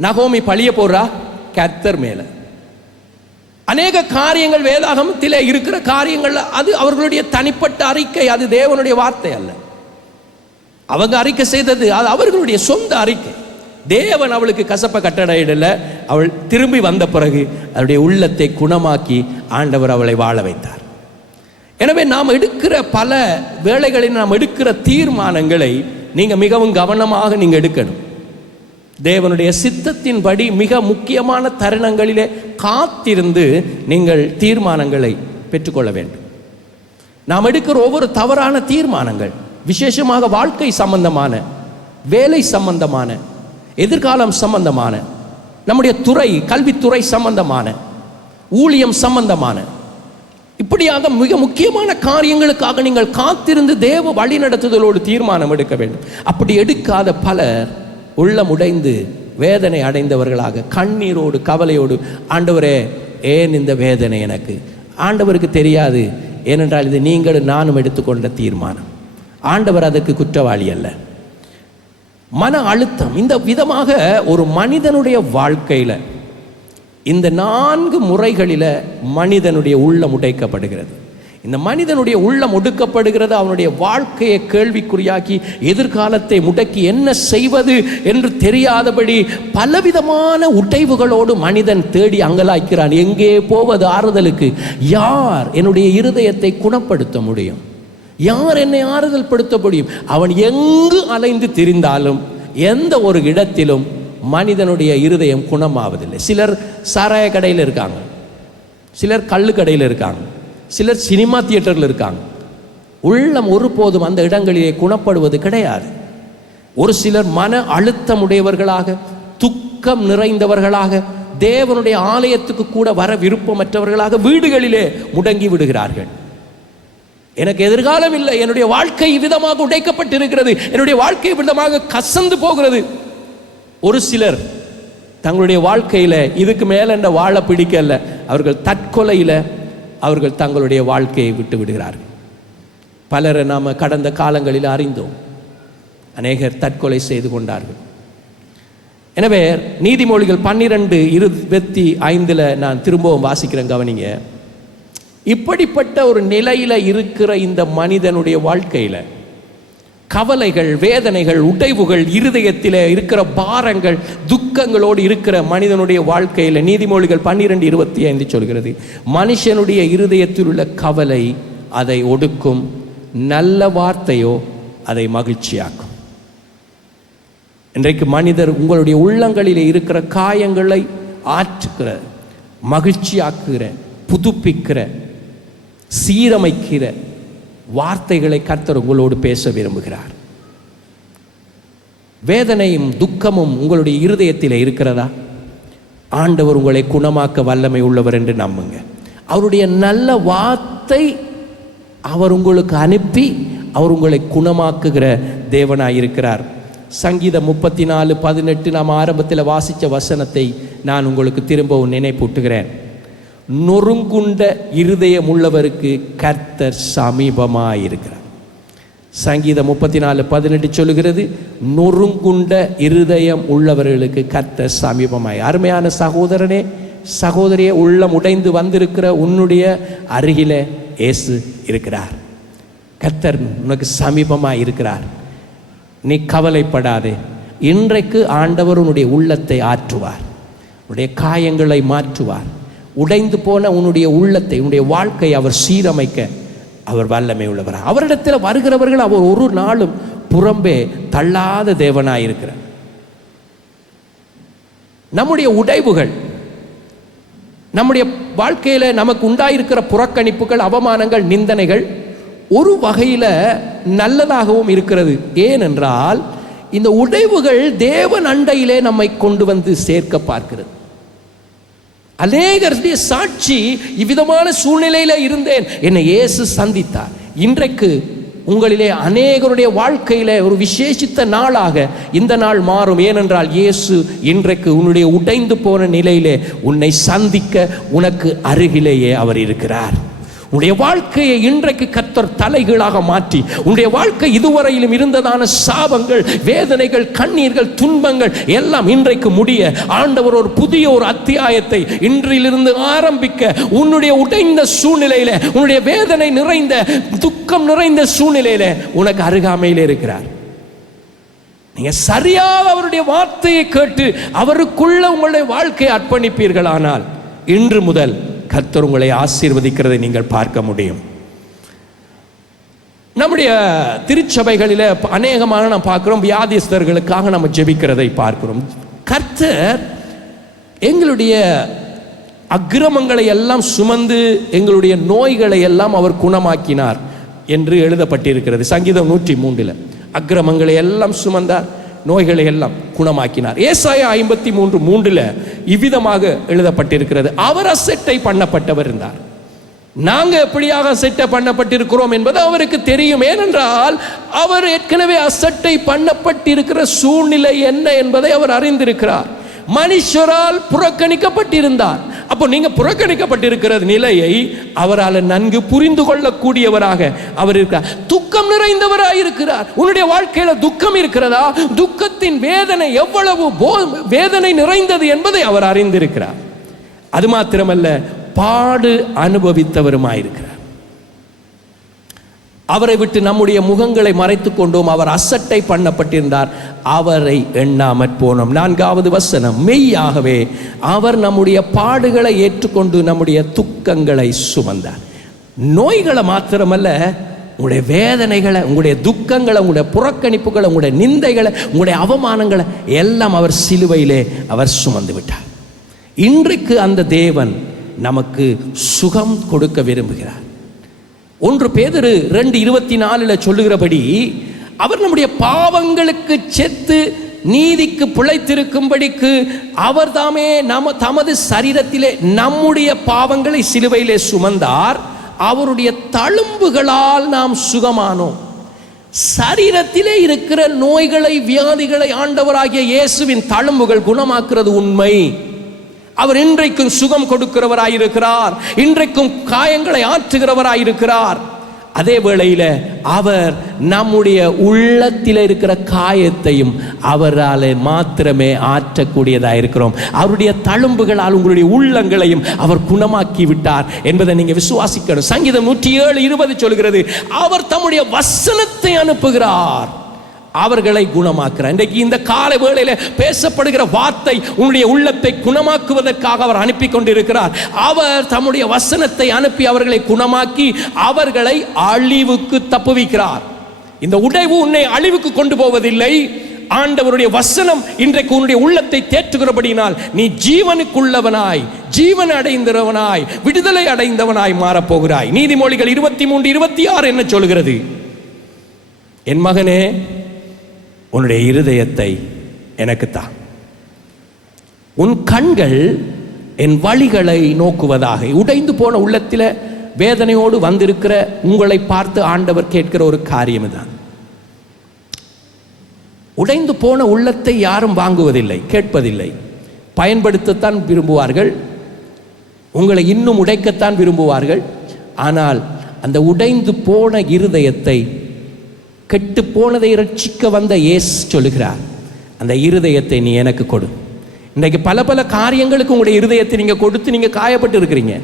நகோமி பழிய போடுறா? கர்த்தர் மேல. அநேக காரியங்கள் வேதாகமத்திலே இருக்கிற காரியங்கள் அது அவர்களுடைய தனிப்பட்ட அறிக்கை, அது தேவனுடைய வார்த்தை அல்ல. அவங்க அறிக்கை செய்தது அது அவர்களுடைய சொந்த அறிக்கை. தேவன் அவளுக்கு கசப்ப கட்டளையிடல. அவள் திரும்பி வந்த பிறகு அவளுடைய உள்ளத்தை குணமாக்கி ஆண்டவர் அவளை வாழ வைத்தார். எனவே நாம் எடுக்கிற பல வேளைகளில் நாம் எடுக்கிற தீர்மானங்களை நீங்க மிகவும் கவனமாக நீங்க எடுக்கணும். தேவனுடைய சித்தத்தின்படி மிக முக்கியமான தருணங்களிலே காத்திருந்து நீங்கள் தீர்மானங்களை பெற்றுக்கொள்ள வேண்டும். நாம் எடுக்கிற ஒவ்வொரு தவறான தீர்மானங்கள், விசேஷமாக வாழ்க்கை சம்பந்தமான, வேலை சம்பந்தமான, எதிர்காலம் சம்பந்தமான, நம்முடைய துறை, கல்வித்துறை சம்பந்தமான, ஊழியம் சம்பந்தமான, இப்படியாக மிக முக்கியமான காரியங்களுக்காக நீங்கள் காத்திருந்து தேவ வழி நடத்துதலோடு தீர்மானம் எடுக்க வேண்டும். அப்படி எடுக்காத பலர் உள்ளம் உடைந்து வேதனை அடைந்தவர்களாக கண்ணீரோடு கவலையோடு, ஆண்டவரே ஏன் இந்த வேதனை எனக்கு? ஆண்டவருக்கு தெரியாது. ஏனென்றால் இது நீங்களும் நானும் எடுத்துக்கொண்ட தீர்மானம். ஆண்டவர் அதற்கு குற்றவாளி அல்ல. மன அழுத்தம். இந்த விதமாக ஒரு மனிதனுடைய வாழ்க்கையில் இந்த 4 முறைகளில் மனிதனுடைய உள்ளம் உடைக்கப்படுகிறது. இந்த மனிதனுடைய உள்ளம் ஒடுக்கப்படுகிறது. அவனுடைய வாழ்க்கையை கேள்விக்குறியாக்கி எதிர்காலத்தை முடக்கி என்ன செய்வது என்று தெரியாதபடி பலவிதமான உடைவுகளோடு மனிதன் தேடி அங்கலாய்க்கிறான். எங்கே போவது ஆறுதலுக்கு? யார் என்னுடைய இருதயத்தை குணப்படுத்த முடியும்? யார் என்னை ஆறுதல் படுத்த முடியும்? அவன் எங்கு அலைந்து திரிந்தாலும் எந்த ஒரு இடத்திலும் மனிதனுடைய இருதயம் குணமாவதில்லை. சிலர் சாராய கடையில் இருக்காங்க, சிலர் கள்ளு கடையில் இருக்காங்க, சிலர் சினிமா தியேட்டரில் இருக்காங்க. உள்ளம் ஒருபோதும் அந்த இடங்களிலே குணப்படுவது கிடையாது. ஒரு சிலர் மன அழுத்தம் உடையவர்களாக, துக்கம் நிறைந்தவர்களாக, தேவனுடைய ஆலயத்துக்கு கூட வர விருப்பமற்றவர்களாக வீடுகளிலே முடங்கி விடுகிறார்கள். எனக்கு எதிர்காலம் இல்லை, என்னுடைய வாழ்க்கை விதமாக உடைக்கப்பட்டிருக்கிறது, என்னுடைய வாழ்க்கை விதமாக கசந்து போகிறது. ஒரு சிலர் தங்களுடைய வாழ்க்கையில் இதுக்கு மேலே என்ன வாழ பிடிக்கல, அவர்கள் தற்கொலையில் அவர்கள் தங்களுடைய வாழ்க்கையை விட்டு விடுகிறார்கள். பலரை நாம் கடந்த காலங்களில் அறிந்தோம். அநேகர் தற்கொலை செய்து கொண்டார்கள். எனவே நீதிமொழிகள் 12:25 நான் திரும்பவும் வாசிக்கிறேன், கவனிங்க. இப்படிப்பட்ட ஒரு நிலையில் இருக்கிற இந்த மனிதனுடைய வாழ்க்கையில் கவலைகள், வேதனைகள், உடைவுகள், இருதயத்தில் இருக்கிற பாரங்கள், துக்கங்களோடு இருக்கிற மனிதனுடைய வாழ்க்கையில் நீதிமொழிகள் 12:25 சொல்கிறது, மனுஷனுடைய இருதயத்தில் உள்ள கவலை அதை ஒடுக்கும், நல்ல வார்த்தையோ அதை மகிழ்ச்சியாக்கும். இன்றைக்கு மனிதர் உங்களுடைய உள்ளங்களிலே இருக்கிற காயங்களை ஆற்றுகிற, மகிழ்ச்சியாக்குகிற, புதுப்பிக்கிற, சீரமைக்கிற வார்த்தைகளை கர்த்தர் உங்களோடு பேச விரும்புகிறார். வேதனையும் துக்கமும் உங்களுடைய இருதயத்தில் இருக்கிறதா? ஆண்டவர் உங்களை குணமாக்க வல்லமை உள்ளவர் என்று நம்புங்க. அவருடைய நல்ல வார்த்தை அவர் உங்களுக்கு அனுப்பி அவர் உங்களை குணமாக்குகிற தேவனாயிருக்கிறார். சங்கீதம் 34:18 நாம் ஆரம்பத்தில் வாசித்த வசனத்தை நான் உங்களுக்கு திரும்பவும் நினைப்பூட்டுகிறேன். நொறுங்குண்ட இருதயம் உள்ளவருக்கு கர்த்தர் சமீபமாயிருக்கிறார். சங்கீதம் 34:18 சொல்லுகிறது, நொறுங்குண்ட இருதயம் உள்ளவர்களுக்கு கர்த்தர் சமீபமாய். அருமையான சகோதரனே, சகோதரியே, உள்ளம் உடைந்து வந்திருக்கிற உன்னுடைய அருகில இயேசு இருக்கிறார். கர்த்தர் உனக்கு சமீபமாய் இருக்கிறார். நீ கவலைப்படாதே. இன்றைக்கு ஆண்டவர் உன்னுடைய உள்ளத்தை ஆற்றுவார், உன்னுடைய காயங்களை மாற்றுவார். உடைந்து போன உன்னுடைய உள்ளத்தை, உன்னுடைய வாழ்க்கை அவர் சீரமைக்க அவர் வல்லமை உள்ளவர். அவரிடத்தில் வருகிறவர்கள் அவர் ஒரு நாளும் புறம்பே தள்ளாத தேவனாயிருக்கிறார். நம்முடைய உடைவுகள், நம்முடைய வாழ்க்கையில் நமக்கு உண்டாயிருக்கிற புறக்கணிப்புகள், அவமானங்கள், நிந்தனைகள் ஒரு வகையில் நல்லதாகவும் இருக்கிறது. ஏனென்றால் இந்த உடைவுகள் தேவன் அண்டையிலே நம்மை கொண்டு வந்து சேர்க்க பார்க்கிறது. அநேகருடைய சாட்சி, இவ்விதமான சூழ்நிலையில் இருந்தேன், என்னை இயேசு சந்தித்தார். இன்றைக்கு உங்களிலே அநேகருடைய வாழ்க்கையில ஒரு விசேஷித்த நாளாக இந்த நாள் மாறும். ஏனென்றால் இயேசு இன்றைக்கு உன்னுடைய உடைந்து போன நிலையிலே உன்னை சந்திக்க உனக்கு அருகிலேயே அவர் இருக்கிறார். உன்னுடைய வாழ்க்கையை இன்றைக்கு கர்த்தர் தலைகீழாக மாற்றி, உன்னுடைய வாழ்க்கை இதுவரையிலும் இருந்ததான சாபங்கள், வேதனைகள், கண்ணீர்கள், துன்பங்கள் எல்லாம் இன்றைக்கு முடிய ஆண்டவர் ஒரு புதிய ஒரு அத்தியாயத்தை இன்றிலிருந்து ஆரம்பிக்க உன்னுடைய உடைந்த சூழ்நிலையில, உன்னுடைய வேதனை நிறைந்த, துக்கம் நிறைந்த சூழ்நிலையில உனக்கு அருகாமையில் இருக்கிறார். நீங்க சரியாக அவருடைய வார்த்தையை கேட்டு அவருக்குள்ள உங்களுடைய வாழ்க்கையை அர்ப்பணிப்பீர்களானால் இன்று முதல் கர்த்தர் உங்களை ஆசீர்வதிக்கிறதை நீங்கள் பார்க்க முடியும். நம்முடைய திருச்சபைகளில் அநேகமாக நாம் பார்க்கிறோம், வியாதிஸ்தர்களுக்காக நம்ம ஜெபிக்கிறதை பார்க்கிறோம். கர்த்தர் எங்களுடைய அக்கிரமங்களை எல்லாம் சுமந்து எங்களுடைய நோய்களை எல்லாம் அவர் குணமாக்கினார் என்று எழுதப்பட்டிருக்கிறது. சங்கீதம் 103 அக்கிரமங்களை எல்லாம் சுமந்தார், நோய்களை எல்லாம் குணமாக்கினார். ஏசாயா 53:3 இவ்விதமாக எழுதப்பட்டிருக்கிறது, அவர் அசட்டை பண்ணப்பட்டவர் இருந்தார். நாங்க எப்படியாக அசட்டை பண்ணப்பட்டிருக்கிறோம் என்பது அவருக்கு தெரியும். ஏனென்றால் அவர் ஏற்கனவே அசட்டை பண்ணப்பட்டிருக்கிற சூழ்நிலை என்ன என்பதை அவர் அறிந்திருக்கிறார். மனுஷரால் புறக்கணிக்கப்பட்டிருந்தார். அப்போ நீங்க புறக்கணிக்கப்பட்டிருக்கிற நிலையை அவரால் நன்கு புரிந்து கொள்ளக்கூடியவராக அவர் இருக்கிறார். துக்கம் நிறைந்தவராக இருக்கிறார். உன்னுடைய வாழ்க்கையில துக்கம் இருக்கிறதா? துக்கத்தின் வேதனை எவ்வளவு வேதனை நிறைந்தது என்பதை அவர் அறிந்திருக்கிறார். அது மாத்திரமல்ல, பாடு அனுபவித்தவருமாயிருக்கிறார். அவரை விட்டு நம்முடைய முகங்களை மறைத்துக் கொண்டோம். அவர் அசட்டை பண்ணப்பட்டிருந்தார், அவரை எண்ணாமற் போனோம். 4வது வசனம், மெய்யாகவே அவர் நம்முடைய பாடுகளை ஏற்றுக்கொண்டு நம்முடைய துக்கங்களை சுமந்தார். நோய்களை மாத்திரமல்ல, உங்களுடைய வேதனைகளை, உங்களுடைய துக்கங்களை, உங்களுடைய புறக்கணிப்புகளை, உங்களுடைய நிந்தைகளை, உங்களுடைய அவமானங்களை எல்லாம் அவர் சிலுவையிலே அவர் சுமந்து விட்டார். இன்றைக்கு அந்த தேவன் நமக்கு சுகம் கொடுக்க விரும்புகிறார். 1 பேதுரு 2:24 சொல்லுகிறபடி, அவர் நம்முடைய பாவங்களுக்கு செத்து நீதிக்கு பிழைத்திருக்கும்படிக்கு அவர் தாமே தமது சரீரத்திலே நம்முடைய பாவங்களை சிலுவையிலே சுமந்தார், அவருடைய தழும்புகளால் நாம் சுகமானோம். சரீரத்திலே இருக்கிற நோய்களை, வியாதிகளை ஆண்டவராகிய இயேசுவின் தழும்புகள் குணமாக்குறது உண்மை. அவர் இன்றைக்கும் சுகம் கொடுக்கிறவராயிருக்கிறார், இன்றைக்கும் காயங்களை ஆற்றுகிறவராயிருக்கிறார். அதே வேளையில் அவர் நம்முடைய உள்ளத்தில் இருக்கிற காயத்தையும் அவரால் மாத்திரமே ஆற்றக்கூடியதாக இருக்கிறோம். அவருடைய தழும்புகளால் உங்களுடைய உள்ளங்களையும் அவர் குணமாக்கி விட்டார் என்பதை நீங்கள் விசுவாசிக்கணும். சங்கீதம் 107:20 சொல்கிறது, அவர் தம்முடைய வசனத்தை அனுப்புகிறார், அவர்களை குணமாக்குறார். இன்றைக்கு இந்த கால வேளையில் பேசப்படுகிற வார்த்தை உங்களுடைய உள்ளத்தை குணமாக்குவதற்காக அவர் அனுப்பி கொண்டிருக்கிறார். அவர் தம்முடைய வசனத்தை அனுப்பி அவர்களை குணமாக்கி அவர்களை அழிவுக்கு தப்புவிக்கிறார். இந்த உடைவு உன்னை அழிவுக்கு கொண்டு போவதில்லை. ஆண்டவருடைய வசனம் இன்றைக்கு உன்னுடைய உள்ளத்தை தேற்றுகிறபடினால் நீ ஜீவனுக்குள்ளவனாய், ஜீவன் அடைந்தவனாய், விடுதலை அடைந்தவனாய் மாறப்போகிறாய். நீதிமொழிகள் 23:26 என்ன சொல்கிறது? என் மகனே, உன்னுடைய இருதயத்தை எனக்குத்தான், உன் கண்கள் என் வழிகளை நோக்குவதாக. உடைந்து போன உள்ளத்தில் வேதனையோடு வந்திருக்கிற உங்களை பார்த்து ஆண்டவர் கேட்கிற ஒரு காரியம் தான். உடைந்து போன உள்ளத்தை யாரும் வாங்குவதில்லை, கேட்பதில்லை. பயன்படுத்தத்தான் விரும்புவார்கள், உங்களை இன்னும் உடைக்கத்தான் விரும்புவார்கள். ஆனால் அந்த உடைந்து போன இருதயத்தை, கெட்டு போனதை ரட்சிக்க வந்த இயேசு சொல்லுகிறார், அந்த இருதயத்தை நீ எனக்கு கொடு. இன்றைக்கு பல பல காரியங்களுக்கு உங்களுடைய இருதயத்தை நீங்கள் கொடுத்து நீங்கள் காயப்பட்டு இருக்கிறீங்க.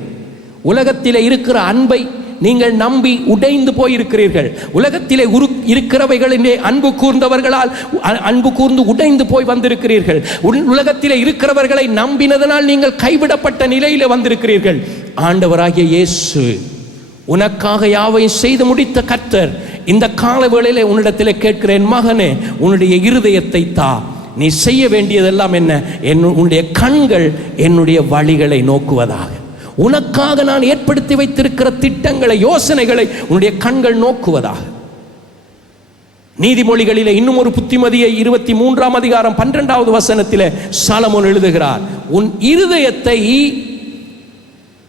உலகத்தில் இருக்கிற அன்பை நீங்கள் நம்பி உடைந்து போயிருக்கிறீர்கள். உலகத்திலே இருக்கிறவைகளிலே அன்பு கூர்ந்தவர்களால் அன்பு கூர்ந்து உடைந்து போய் வந்திருக்கிறீர்கள். உலகத்திலே இருக்கிறவர்களை நம்பினதனால் நீங்கள் கைவிடப்பட்ட நிலையிலே வந்திருக்கிறீர்கள். ஆண்டவராகிய இயேசு உனக்காக யாவையும் செய்து முடித்த கர்த்தர் இந்த கால வேளையிலே உன்னிடத்திலே கேட்கிறேன், மகனே, உன்னுடைய இருதயத்தை தா. நீ செய்ய வேண்டியதெல்லாம் என்ன? உன்னுடைய கண்கள் என்னுடைய வழிகளை நோக்குவதாக. உனக்காக நான் ஏற்படுத்தி வைத்திருக்கிற திட்டங்களை, யோசனைகளை உன்னுடைய கண்கள் நோக்குவதாக. நீதிமொழிகளிலே இன்னும் ஒரு புத்திமதியை 23ஆம் அதிகாரம் 12வது வசனத்திலே சாலமோன் எழுதுகிறார், உன் இருதயத்தை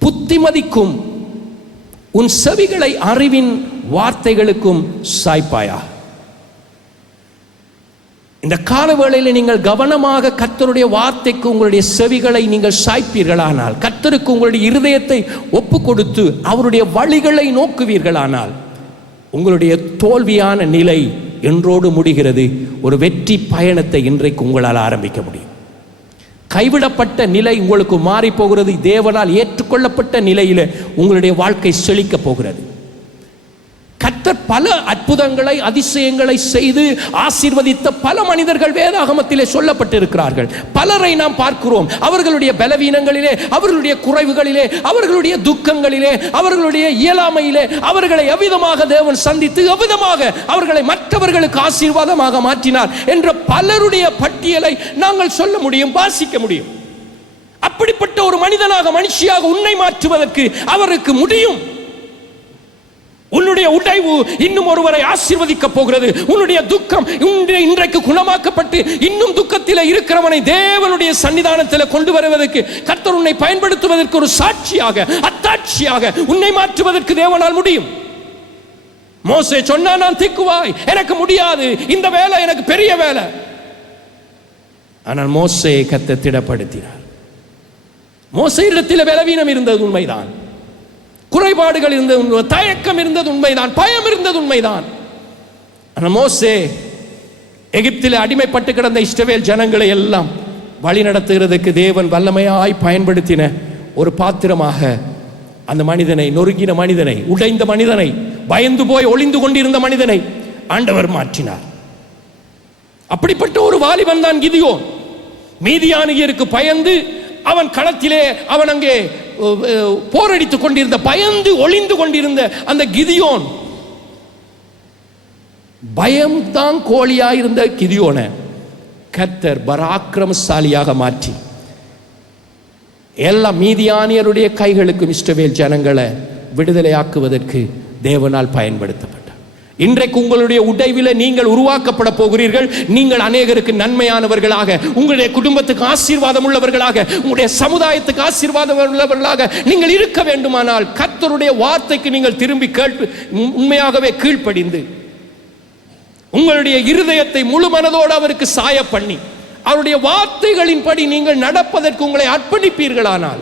புத்திமதிக்கும் உன் செவிகளை அறிவின் வார்த்தைகளுக்கும் சாய்ப்பாயா. இந்த கால வேளையில் நீங்கள் கவனமாக கர்த்தருடைய வார்த்தைக்கு உங்களுடைய செவிகளை நீங்கள் சாய்ப்பீர்களானால், கர்த்தருக்கு உங்களுடைய இருதயத்தை ஒப்பு கொடுத்து அவருடைய வழிகளை நோக்குவீர்களானால், உங்களுடைய தோல்வியான நிலை என்றோடு முடிகிறது. ஒரு வெற்றி பயணத்தை இன்றைக்கு உங்களால் ஆரம்பிக்க முடியும். கைவிடப்பட்ட நிலை உங்களுக்கு மாறி போகிறது. தேவனால் ஏற்றுக்கொள்ளப்பட்ட நிலையில் உங்களுடைய வாழ்க்கை செழிக்க போகிறது. கர்த்தர் பல அற்புதங்களை, அதிசயங்களை செய்து ஆசீர்வதித்த பல மனிதர்கள் வேதாகமத்திலே சொல்லப்பட்டிருக்கிறார்கள். பலரை நாம் பார்க்கிறோம். அவர்களுடைய பலவீனங்களிலே, அவர்களுடைய குறைவுகளிலே, அவர்களுடைய துக்கங்களிலே, அவர்களுடைய இயலாமையிலே அவர்களை எவ்விதமாக தேவன் சந்தித்து எவ்விதமாக அவர்களை மற்றவர்களுக்கு ஆசீர்வாதமாக மாற்றினார் என்ற பலருடைய பட்டியலை நாங்கள் சொல்ல முடியும், வாசிக்க முடியும். அப்படிப்பட்ட ஒரு மனிதனாக, மனுஷியாக உன்னை மாற்றுவதற்கு அவருக்கு முடியும். உன்னுடைய உடைவு இன்னும் ஒருவரை ஆசீர்வதிக்க போகிறது. உன்னுடைய துக்கம் இன்றைக்கு குணமாக்கப்பட்டு இன்னும் துக்கத்தில் இருக்கிறவனை தேவனுடைய சன்னிதானத்தில் கொண்டு வருவதற்கு கர்த்தர் உன்னை பயன்படுத்துவதற்கு ஒரு சாட்சியாக, அத்தாட்சியாக உன்னை மாற்றுவதற்கு தேவனால் முடியும். மோசே சொன்னா, நான் திக்குவாய், எனக்கு முடியாது, இந்த வேலை எனக்கு பெரிய வேலை. ஆனால் மோசேயை கர்த்தர் திடப்படுத்தினார். மோசேயிடத்தில் பலவீனம் இருந்தது உண்மைதான், குறைபாடுகள் இருந்தது, தயக்கம் இருந்தது உண்மைதான், பயம் இருந்தது உண்மைதான். ஆனால் மோசே எகிப்தில் அடிமைப்பட்டு கிடந்த இஸ்ரவேல் ஜனங்களை எல்லாம் வழி நடத்துகிறதுக்கு தேவன் வல்லமையாய் பயன்படுத்தின ஒரு பாத்திரமாக அந்த மனிதனை, நொறுங்கின மனிதனை, உடைந்த மனிதனை, பயந்து போய் ஒளிந்து கொண்டிருந்த மனிதனை ஆண்டவர் மாற்றினார். அப்படிப்பட்ட ஒரு வாலிபன் தான் கிதியோன். மீதியானியருக்கு பயந்து அவன் களத்திலே அவன் அங்கே போரடித்துக் கொண்டிருந்த, பயந்து ஒளிந்து கொண்டிருந்த அந்த கிதியோன், பயம்தான் கோழியாயிருந்த கிதியோனை கர்த்தர் பராக்கிரமசாலியாக மாற்றி எல்லா மீதியானியருடைய கைகளுக்கும் இஸ்ரவேல் ஜனங்களை விடுதலையாக்குவதற்கு தேவனால் பயன்படுத்தப்பட்டார். இன்றைக்கு உங்களுடைய உடைவில் நீங்கள் உருவாக்கப்பட போகிறீர்கள். நீங்கள் அநேகருக்கு நன்மையானவர்களாக, உங்களுடைய குடும்பத்துக்கு ஆசீர்வாதம் உள்ளவர்களாக, உங்களுடைய சமுதாயத்துக்கு ஆசீர்வாதம் உள்ளவர்களாக நீங்கள் இருக்க வேண்டுமானால் கர்த்தருடைய வார்த்தைக்கு நீங்கள் திரும்பி உண்மையாகவே கீழ்ப்படிந்து உங்களுடைய இருதயத்தை முழு மனதோடு அவருக்கு சாய பண்ணி அவருடைய வார்த்தைகளின்படி நீங்கள் நடப்பதற்கு உங்களை அர்ப்பணிப்பீர்களானால்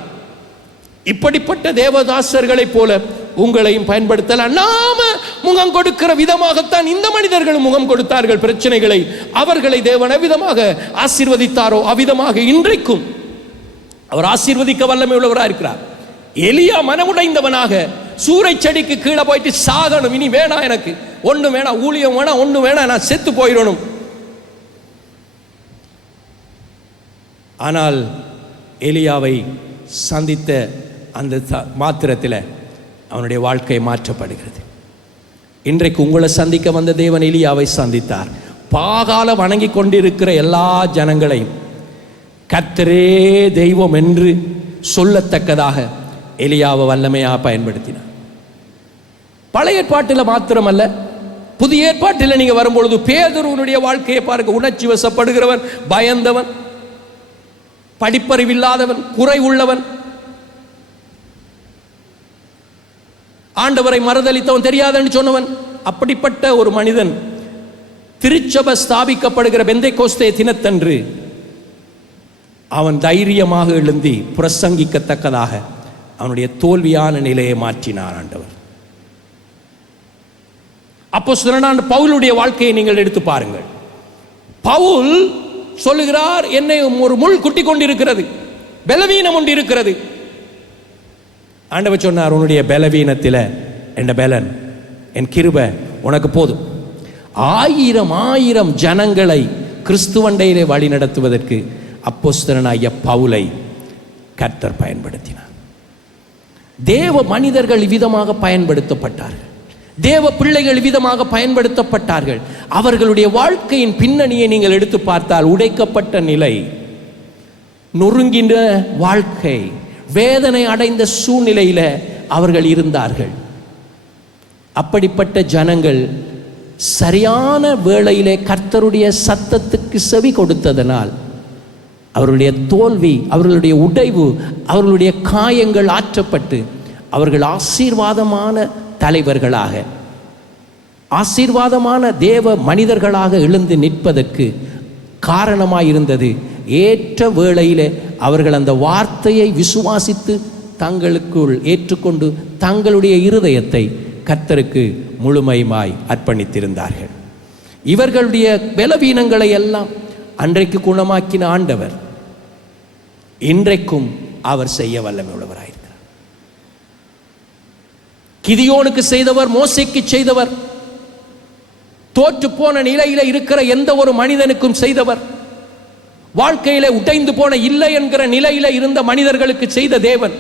இப்படிப்பட்ட தேவதாசர்களை போல உங்களையும் பயன்படுத்தலாம். நாம முகம் கொடுக்கிற விதமாகத்தான் இந்த மனிதர்களும் முகம் கொடுத்தார்கள் பிரச்சனைகளை. அவர்களை தேவன் எவ்விதமாக ஆசீர்வதித்தாரோ அவ்விதமாக இன்றைக்கும் அவர் ஆசீர்வதிக்க வல்லமை உள்ளவராக இருக்கிறார். எலியா மனமுடைந்தவனாக சூறை செடிக்கு கீழே போயிட்டு சாகணும், இனி வேணாம், எனக்கு ஒண்ணு வேணாம், ஊழியம் வேணாம், ஒண்ணு வேணாம், நான் செத்து போயிடணும். ஆனால் எலியாவை சந்தித்த அந்த மாத்திரத்தில் அவனுடைய வாழ்க்கை மாற்றப்படுகிறது. இன்றைக்கு உங்களை சந்திக்க வந்த தேவன் எலியாவை சந்தித்தார். பாகால வணங்கி கொண்டிருக்கிற எல்லா ஜனங்களையும் கர்த்தரே தெய்வம் என்று சொல்லத்தக்கதாக எலியாவை வல்லமையாக பயன்படுத்தினார். பழைய ஏற்பாட்டில் மாத்திரமல்ல, புதிய ஏற்பாட்டில் நீங்க வரும்பொழுது பேதுருவனுடைய வாழ்க்கையை பாருங்க. உணர்ச்சி வசப்படுகிறவன், பயந்தவன், படிப்பறிவில்லாதவன், குறை உள்ளவன், ஆண்டவரை மறுதலித்தவன், தெரியாதன்னு சொன்னவன். அப்படிப்பட்ட ஒரு மனிதன் திருச்சபை ஸ்தாபிக்கப்படுகிற பெந்தைக்கோஸ்தே தினத்தன்று அவன் தைரியமாக எழுந்தி பிரசங்கிக்கத்தக்கதாக அவனுடைய தோல்வியான நிலையை மாற்றினார் ஆண்டவர். அப்போஸ்தலனான பவுலுடைய வாழ்க்கையை நீங்கள் எடுத்து பாருங்கள். பவுல் சொல்லுகிறார், என்னை ஒரு முள் குட்டி கொண்டிருக்கிறது, பலவீனம் ஒன்று இருக்கிறது. ஆண்டவர் சொன்னார், உன்னுடைய பலவீனத்தில் என் பலன், என் கிருபை உனக்கு போதும். ஆயிரம் ஜனங்களை கிறிஸ்துவண்டையிலே வழி நடத்துவதற்கு அப்போஸ்தலனாகிய பவுலை கர்த்தர் பயன்படுத்தினார். தேவ மனிதர்கள் விதமாக பயன்படுத்தப்பட்டார்கள். தேவ பிள்ளைகள் விதமாக பயன்படுத்தப்பட்டார்கள். அவர்களுடைய வாழ்க்கையின் பின்னணியை நீங்கள் எடுத்து பார்த்தால் உடைக்கப்பட்ட நிலை, நொறுங்கின்ற வாழ்க்கை, வேதனை அடைந்த சூழ்நிலையில் அவர்கள் இருந்தார்கள். அப்படிப்பட்ட ஜனங்கள் சரியான வேளையிலே கர்த்தருடைய சத்தத்துக்கு செவி கொடுத்ததனால் அவர்களுடைய தோல்வி, அவர்களுடைய உடைவு, அவர்களுடைய காயங்கள் ஆற்றப்பட்டு அவர்கள் ஆசீர்வாதமான தலைவர்களாக, ஆசீர்வாதமான தேவ மனிதர்களாக எழுந்து நிற்பதற்கு காரணமாயிருந்தது. ஏற்ற வேளையிலே அவர்கள் அந்த வார்த்தையை விசுவாசித்து தங்களுக்குள் ஏற்றுக்கொண்டு தங்களுடைய இருதயத்தை கர்த்தருக்கு முழுமையுமாய் அர்ப்பணித்திருந்தார்கள். இவர்களுடைய பலவீனங்களை எல்லாம் அன்றைக்கு குணமாக்கின ஆண்டவர் இன்றைக்கும் அவர் செய்ய வல்லமை உள்ளவராயிருக்கிறார். கிதியோனுக்கு செய்தவர், மோசேக்கு செய்தவர், தோற்று போன நிலையில இருக்கிற எந்த ஒரு மனிதனுக்கும் செய்தவர், வாழ்க்கையில உடைந்து போன இல்லை என்கிற நிலையில இருந்த மனிதர்களுக்கு செய்த தேவன்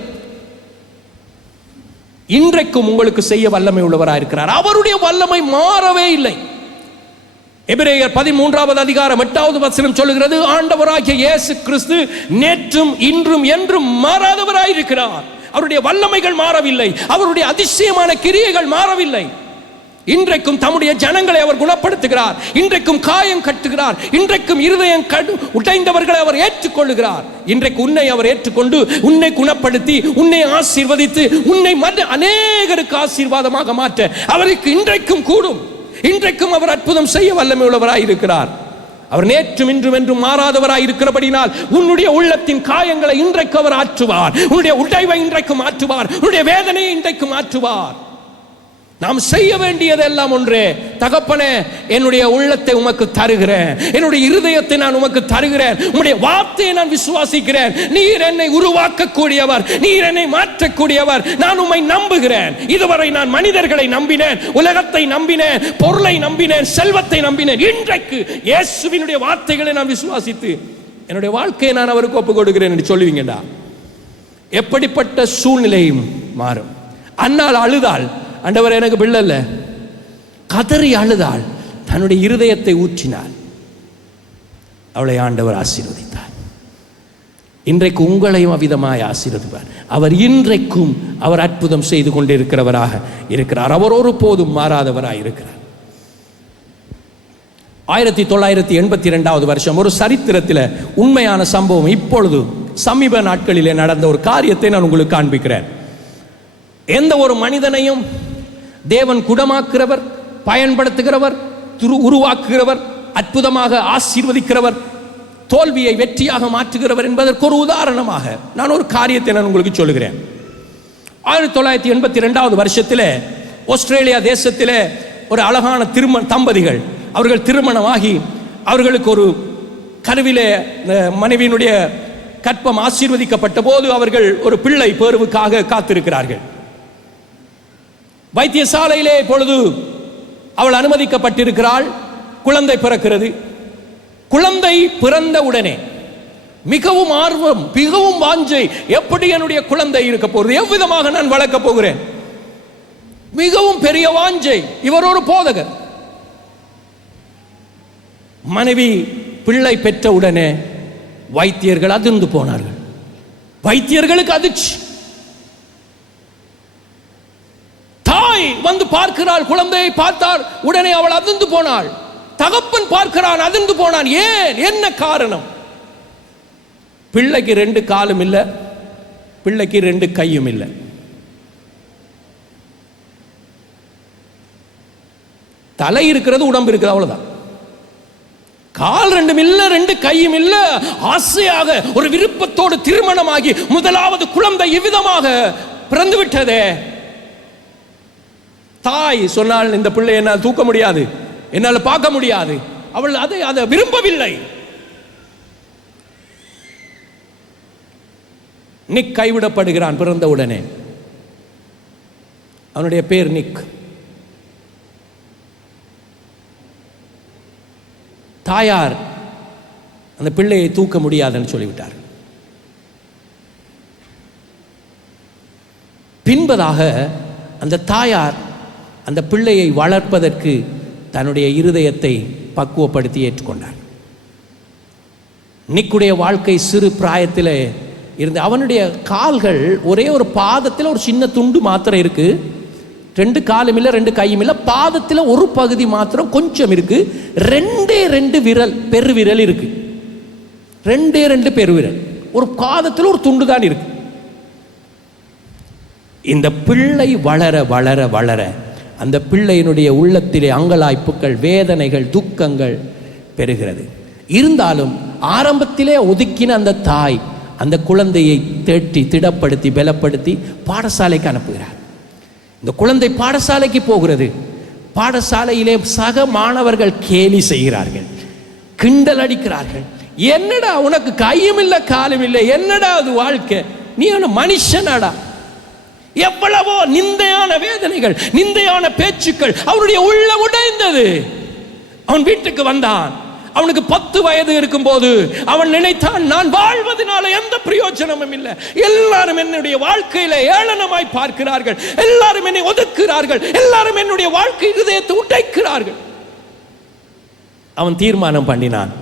இன்றைக்கும் உங்களுக்கு செய்ய வல்லமை உள்ளவராயிருக்கிறார். அவருடைய வல்லமை மாறவே இல்லை. எபிரேயர் 13வது அதிகாரம் 8வது வசனம் சொல்லுகிறது, ஆண்டவராகிய இயேசு கிறிஸ்து நேற்றும் இன்றும் என்றும் மாறாதவராயிருக்கிறார். அவருடைய வல்லமைகள் மாறவில்லை, அவருடைய அதிசயமான கிரியைகள் மாறவில்லை. இன்றைக்கும் தம்முடைய ஜனங்களை அவர் குணப்படுத்துகிறார், இன்றைக்கும் காயம் கட்டுகிறார், இன்றைக்கும் இருதயம் உடைந்தவர்களை அவர் ஏற்றுக்கொள்ளுகிறார். இன்றைக்கு உன்னை அவர் ஏற்றுக்கொண்டு உன்னை குணப்படுத்தி உன்னை ஆசீர்வதித்து உன்னை அநேகருக்கு ஆசீர்வாதமாக மாற்ற அவருக்கு இன்றைக்கும் கூடும். இன்றைக்கும் அவர் அற்புதம் செய்ய வல்லமை உள்ளவராய் இருக்கிறார். அவர் நேற்றும் இன்றும் என்றும் மாறாதவராய் இருக்கிறபடினால் உன்னுடைய உள்ளத்தின் காயங்களை இன்றைக்கு அவர் ஆற்றுவார், உன்னுடைய உடைவை இன்றைக்கு மாற்றுவார், உன்னுடைய வேதனையை இன்றைக்கு மாற்றுவார். நாம் செய்ய வேண்டியதெல்லாம் ஒன்றே, தகப்பனே என்னுடைய உள்ளத்தை உமக்கு தருகிறேன், என்னுடைய இருதயத்தை நான் உமக்கு தருகிறேன், உம்முடைய வார்த்தையை நான் விசுவாசிக்கிறேன், நீர் என்னை உருவாக்கக்கூடியவர், நீர் என்னை மாற்றக்கூடியவர், நான் உம்மை நம்புகிறேன். இதுவரை நான் மனிதர்களை நம்பினேன், உலகத்தை நம்பினேன், பொருளை நம்பினேன், செல்வத்தை நம்பினேன். இன்றைக்கு இயேசுவினுடைய வார்த்தைகளை நான் விசுவாசித்து என்னுடைய வாழ்க்கையை நான் அவருக்கு ஒப்புக் கொடுக்கிறேன் என்று சொல்லுவீங்கடா. எப்படிப்பட்ட சூழ்நிலையும் மாறும். அன்னாள் அழுதாள், ஆண்டவர் எனக்கு பிள்ளை இல்லை, கதறி அழுதாள், தன்னுடைய இருதயத்தை ஊற்றினாள், அவளை ஆண்டவர் ஆசீர்வதித்தார். இன்றைக்கு உங்களையும் அவ்விதமாய் ஆசீர்வதிப்பார். அவர் இன்றைக்கும் அவர் அற்புதம் செய்து கொண்டிருக்கிறவராக இருக்கிறார். அவர் ஒருபோதும் மாறாதவராக இருக்கிறார். 1982 வருஷம் ஒரு சரித்திரத்தில் உண்மையான சம்பவம், இப்பொழுது சமீப நாட்களிலே நடந்த ஒரு காரியத்தை நான் உங்களுக்கு காண்பிக்கிறேன். எந்த ஒரு மனிதனையும் தேவன் குணமாக்குகிறவர், பயன்படுத்துகிறவர், உருவாக்குகிறவர், அற்புதமாக ஆசீர்வதிக்கிறவர், தோல்வியை வெற்றியாக மாற்றுகிறவர் என்பதற்கு ஒரு உதாரணமாக நான் ஒரு காரியத்தை நான் உங்களுக்கு சொல்லுகிறேன். 1982 வருஷத்தில் ஆஸ்திரேலியா தேசத்தில் ஒரு அழகான தம்பதிகள், அவர்கள் திருமணமாகி அவர்களுக்கு ஒரு கருவிலே மனைவியினுடைய கற்பம் ஆசீர்வதிக்கப்பட்ட போது அவர்கள் ஒரு பிள்ளை பேறுவுக்காக காத்திருக்கிறார்கள். வைத்தியசாலையிலே இப்பொழுது அவள் அனுமதிக்கப்பட்டிருக்கிறாள். குழந்தை பிறக்கிறது. குழந்தை பிறந்த உடனே மிகவும் ஆர்வம், மிகவும் வாஞ்சை, எப்படி என்னுடைய குழந்தை இருக்க போகிறது, எவ்விதமாக நான் வளர்க்க போகிறேன், மிகவும் பெரிய வாஞ்சை. இவர் ஒரு போதகர். மனைவி பிள்ளை பெற்ற உடனே வைத்தியர்கள் அதிர்ந்து போனார்கள். வைத்தியர்களுக்கு அதிர்ச்சி. தாய் வந்து பார்க்கிறாள், குழந்தையை பார்த்தார், உடனே அவள் அதிர்ந்து போனாள். தகப்பன் பார்க்கிறான், அதிர்ந்து போனான். ஏன், என்ன காரணம்? பிள்ளைக்கு 2 காலும் இல்லை, பிள்ளைக்கு 2 கையும் இல்லை. தலை இருக்கிறது, உடம்பு இருக்கிறது, அவ்வளவுதான். கால் 2 இல்ல, 2 கையும் இல்ல. ஆசையாக ஒரு விருப்பத்தோடு திருமணமாகி முதலாவது குழந்தை இவ்விதமாக பிறந்து விட்டதே. தாய் சொன்னால், இந்த பிள்ளை என்னால் தூக்க முடியாது, என்னால் பார்க்க முடியாது. அவள் அதை விரும்பவில்லை. நிக் கைவிடப்படுகிறான் பிறந்த உடனே. அவனுடைய பேர் நிக். தாயார் அந்த பிள்ளையை தூக்க முடியாதுன்னு சொல்லிவிட்டார். பின்பதாக அந்த தாயார் அந்த பிள்ளையை வளர்ப்பதற்கு தன்னுடைய இருதயத்தை பக்குவப்படுத்தி ஏற்றுக்கொண்டார். நிக்குடைய வாழ்க்கை சிறு பிராயத்தில் இருந்து, அவனுடைய கால்கள் ஒரே ஒரு பாதத்தில் ஒரு சின்ன துண்டு மாத்திரம் இருக்கு. 2 காலும் இல்லை, 2 கையும் இல்லை. பாதத்தில் ஒரு பகுதி மாத்திரம் கொஞ்சம் இருக்கு. 2 விரல், பெருவிரல் இருக்கு. 2 பெருவிரல், ஒரு பாதத்தில் ஒரு துண்டு தான் இருக்கு. இந்த பிள்ளை வளர வளர வளர அந்த பிள்ளையினுடைய உள்ளத்திலே அங்கலாய்ப்புகள், வேதனைகள், துக்கங்கள் பெறுகிறது. இருந்தாலும் ஆரம்பத்திலே ஒதுக்கின அந்த தாய் அந்த குழந்தையை தேற்றி திடப்படுத்தி பலப்படுத்தி பாடசாலைக்கு அனுப்புகிறார். இந்த குழந்தை பாடசாலைக்கு போகிறது. பாடசாலையிலே சக மாணவர்கள் கேலி செய்கிறார்கள், கிண்டல் அடிக்கிறார்கள். என்னடா உனக்கு கையும் இல்லை காலும் இல்லை, என்னடா அது வாழ்க்கை, நீ ஒரு மனுஷனாடா. எவ்வளவோ நிந்தையான வேதனைகள், நிந்தையான பேச்சுக்கள். அவருடைய உள்ளம் உடைந்தது. அவன் வீட்டுக்கு வந்தான். அவனுக்கு 10 வயது இருக்கும் போது அவன் நினைத்தான், நான் வாழ்வதனால எந்த பிரயோஜனமும் இல்லை, எல்லாரும் என்னுடைய வாழ்க்கையில ஏளனமாய் பார்க்கிறார்கள், எல்லாரும் என்னை ஒதுக்குகிறார்கள், எல்லாரும் என்னுடைய வாழ்க்கை இதயத்தை உடைக்கிறார்கள். அவன் தீர்மானம் பண்ணினான்,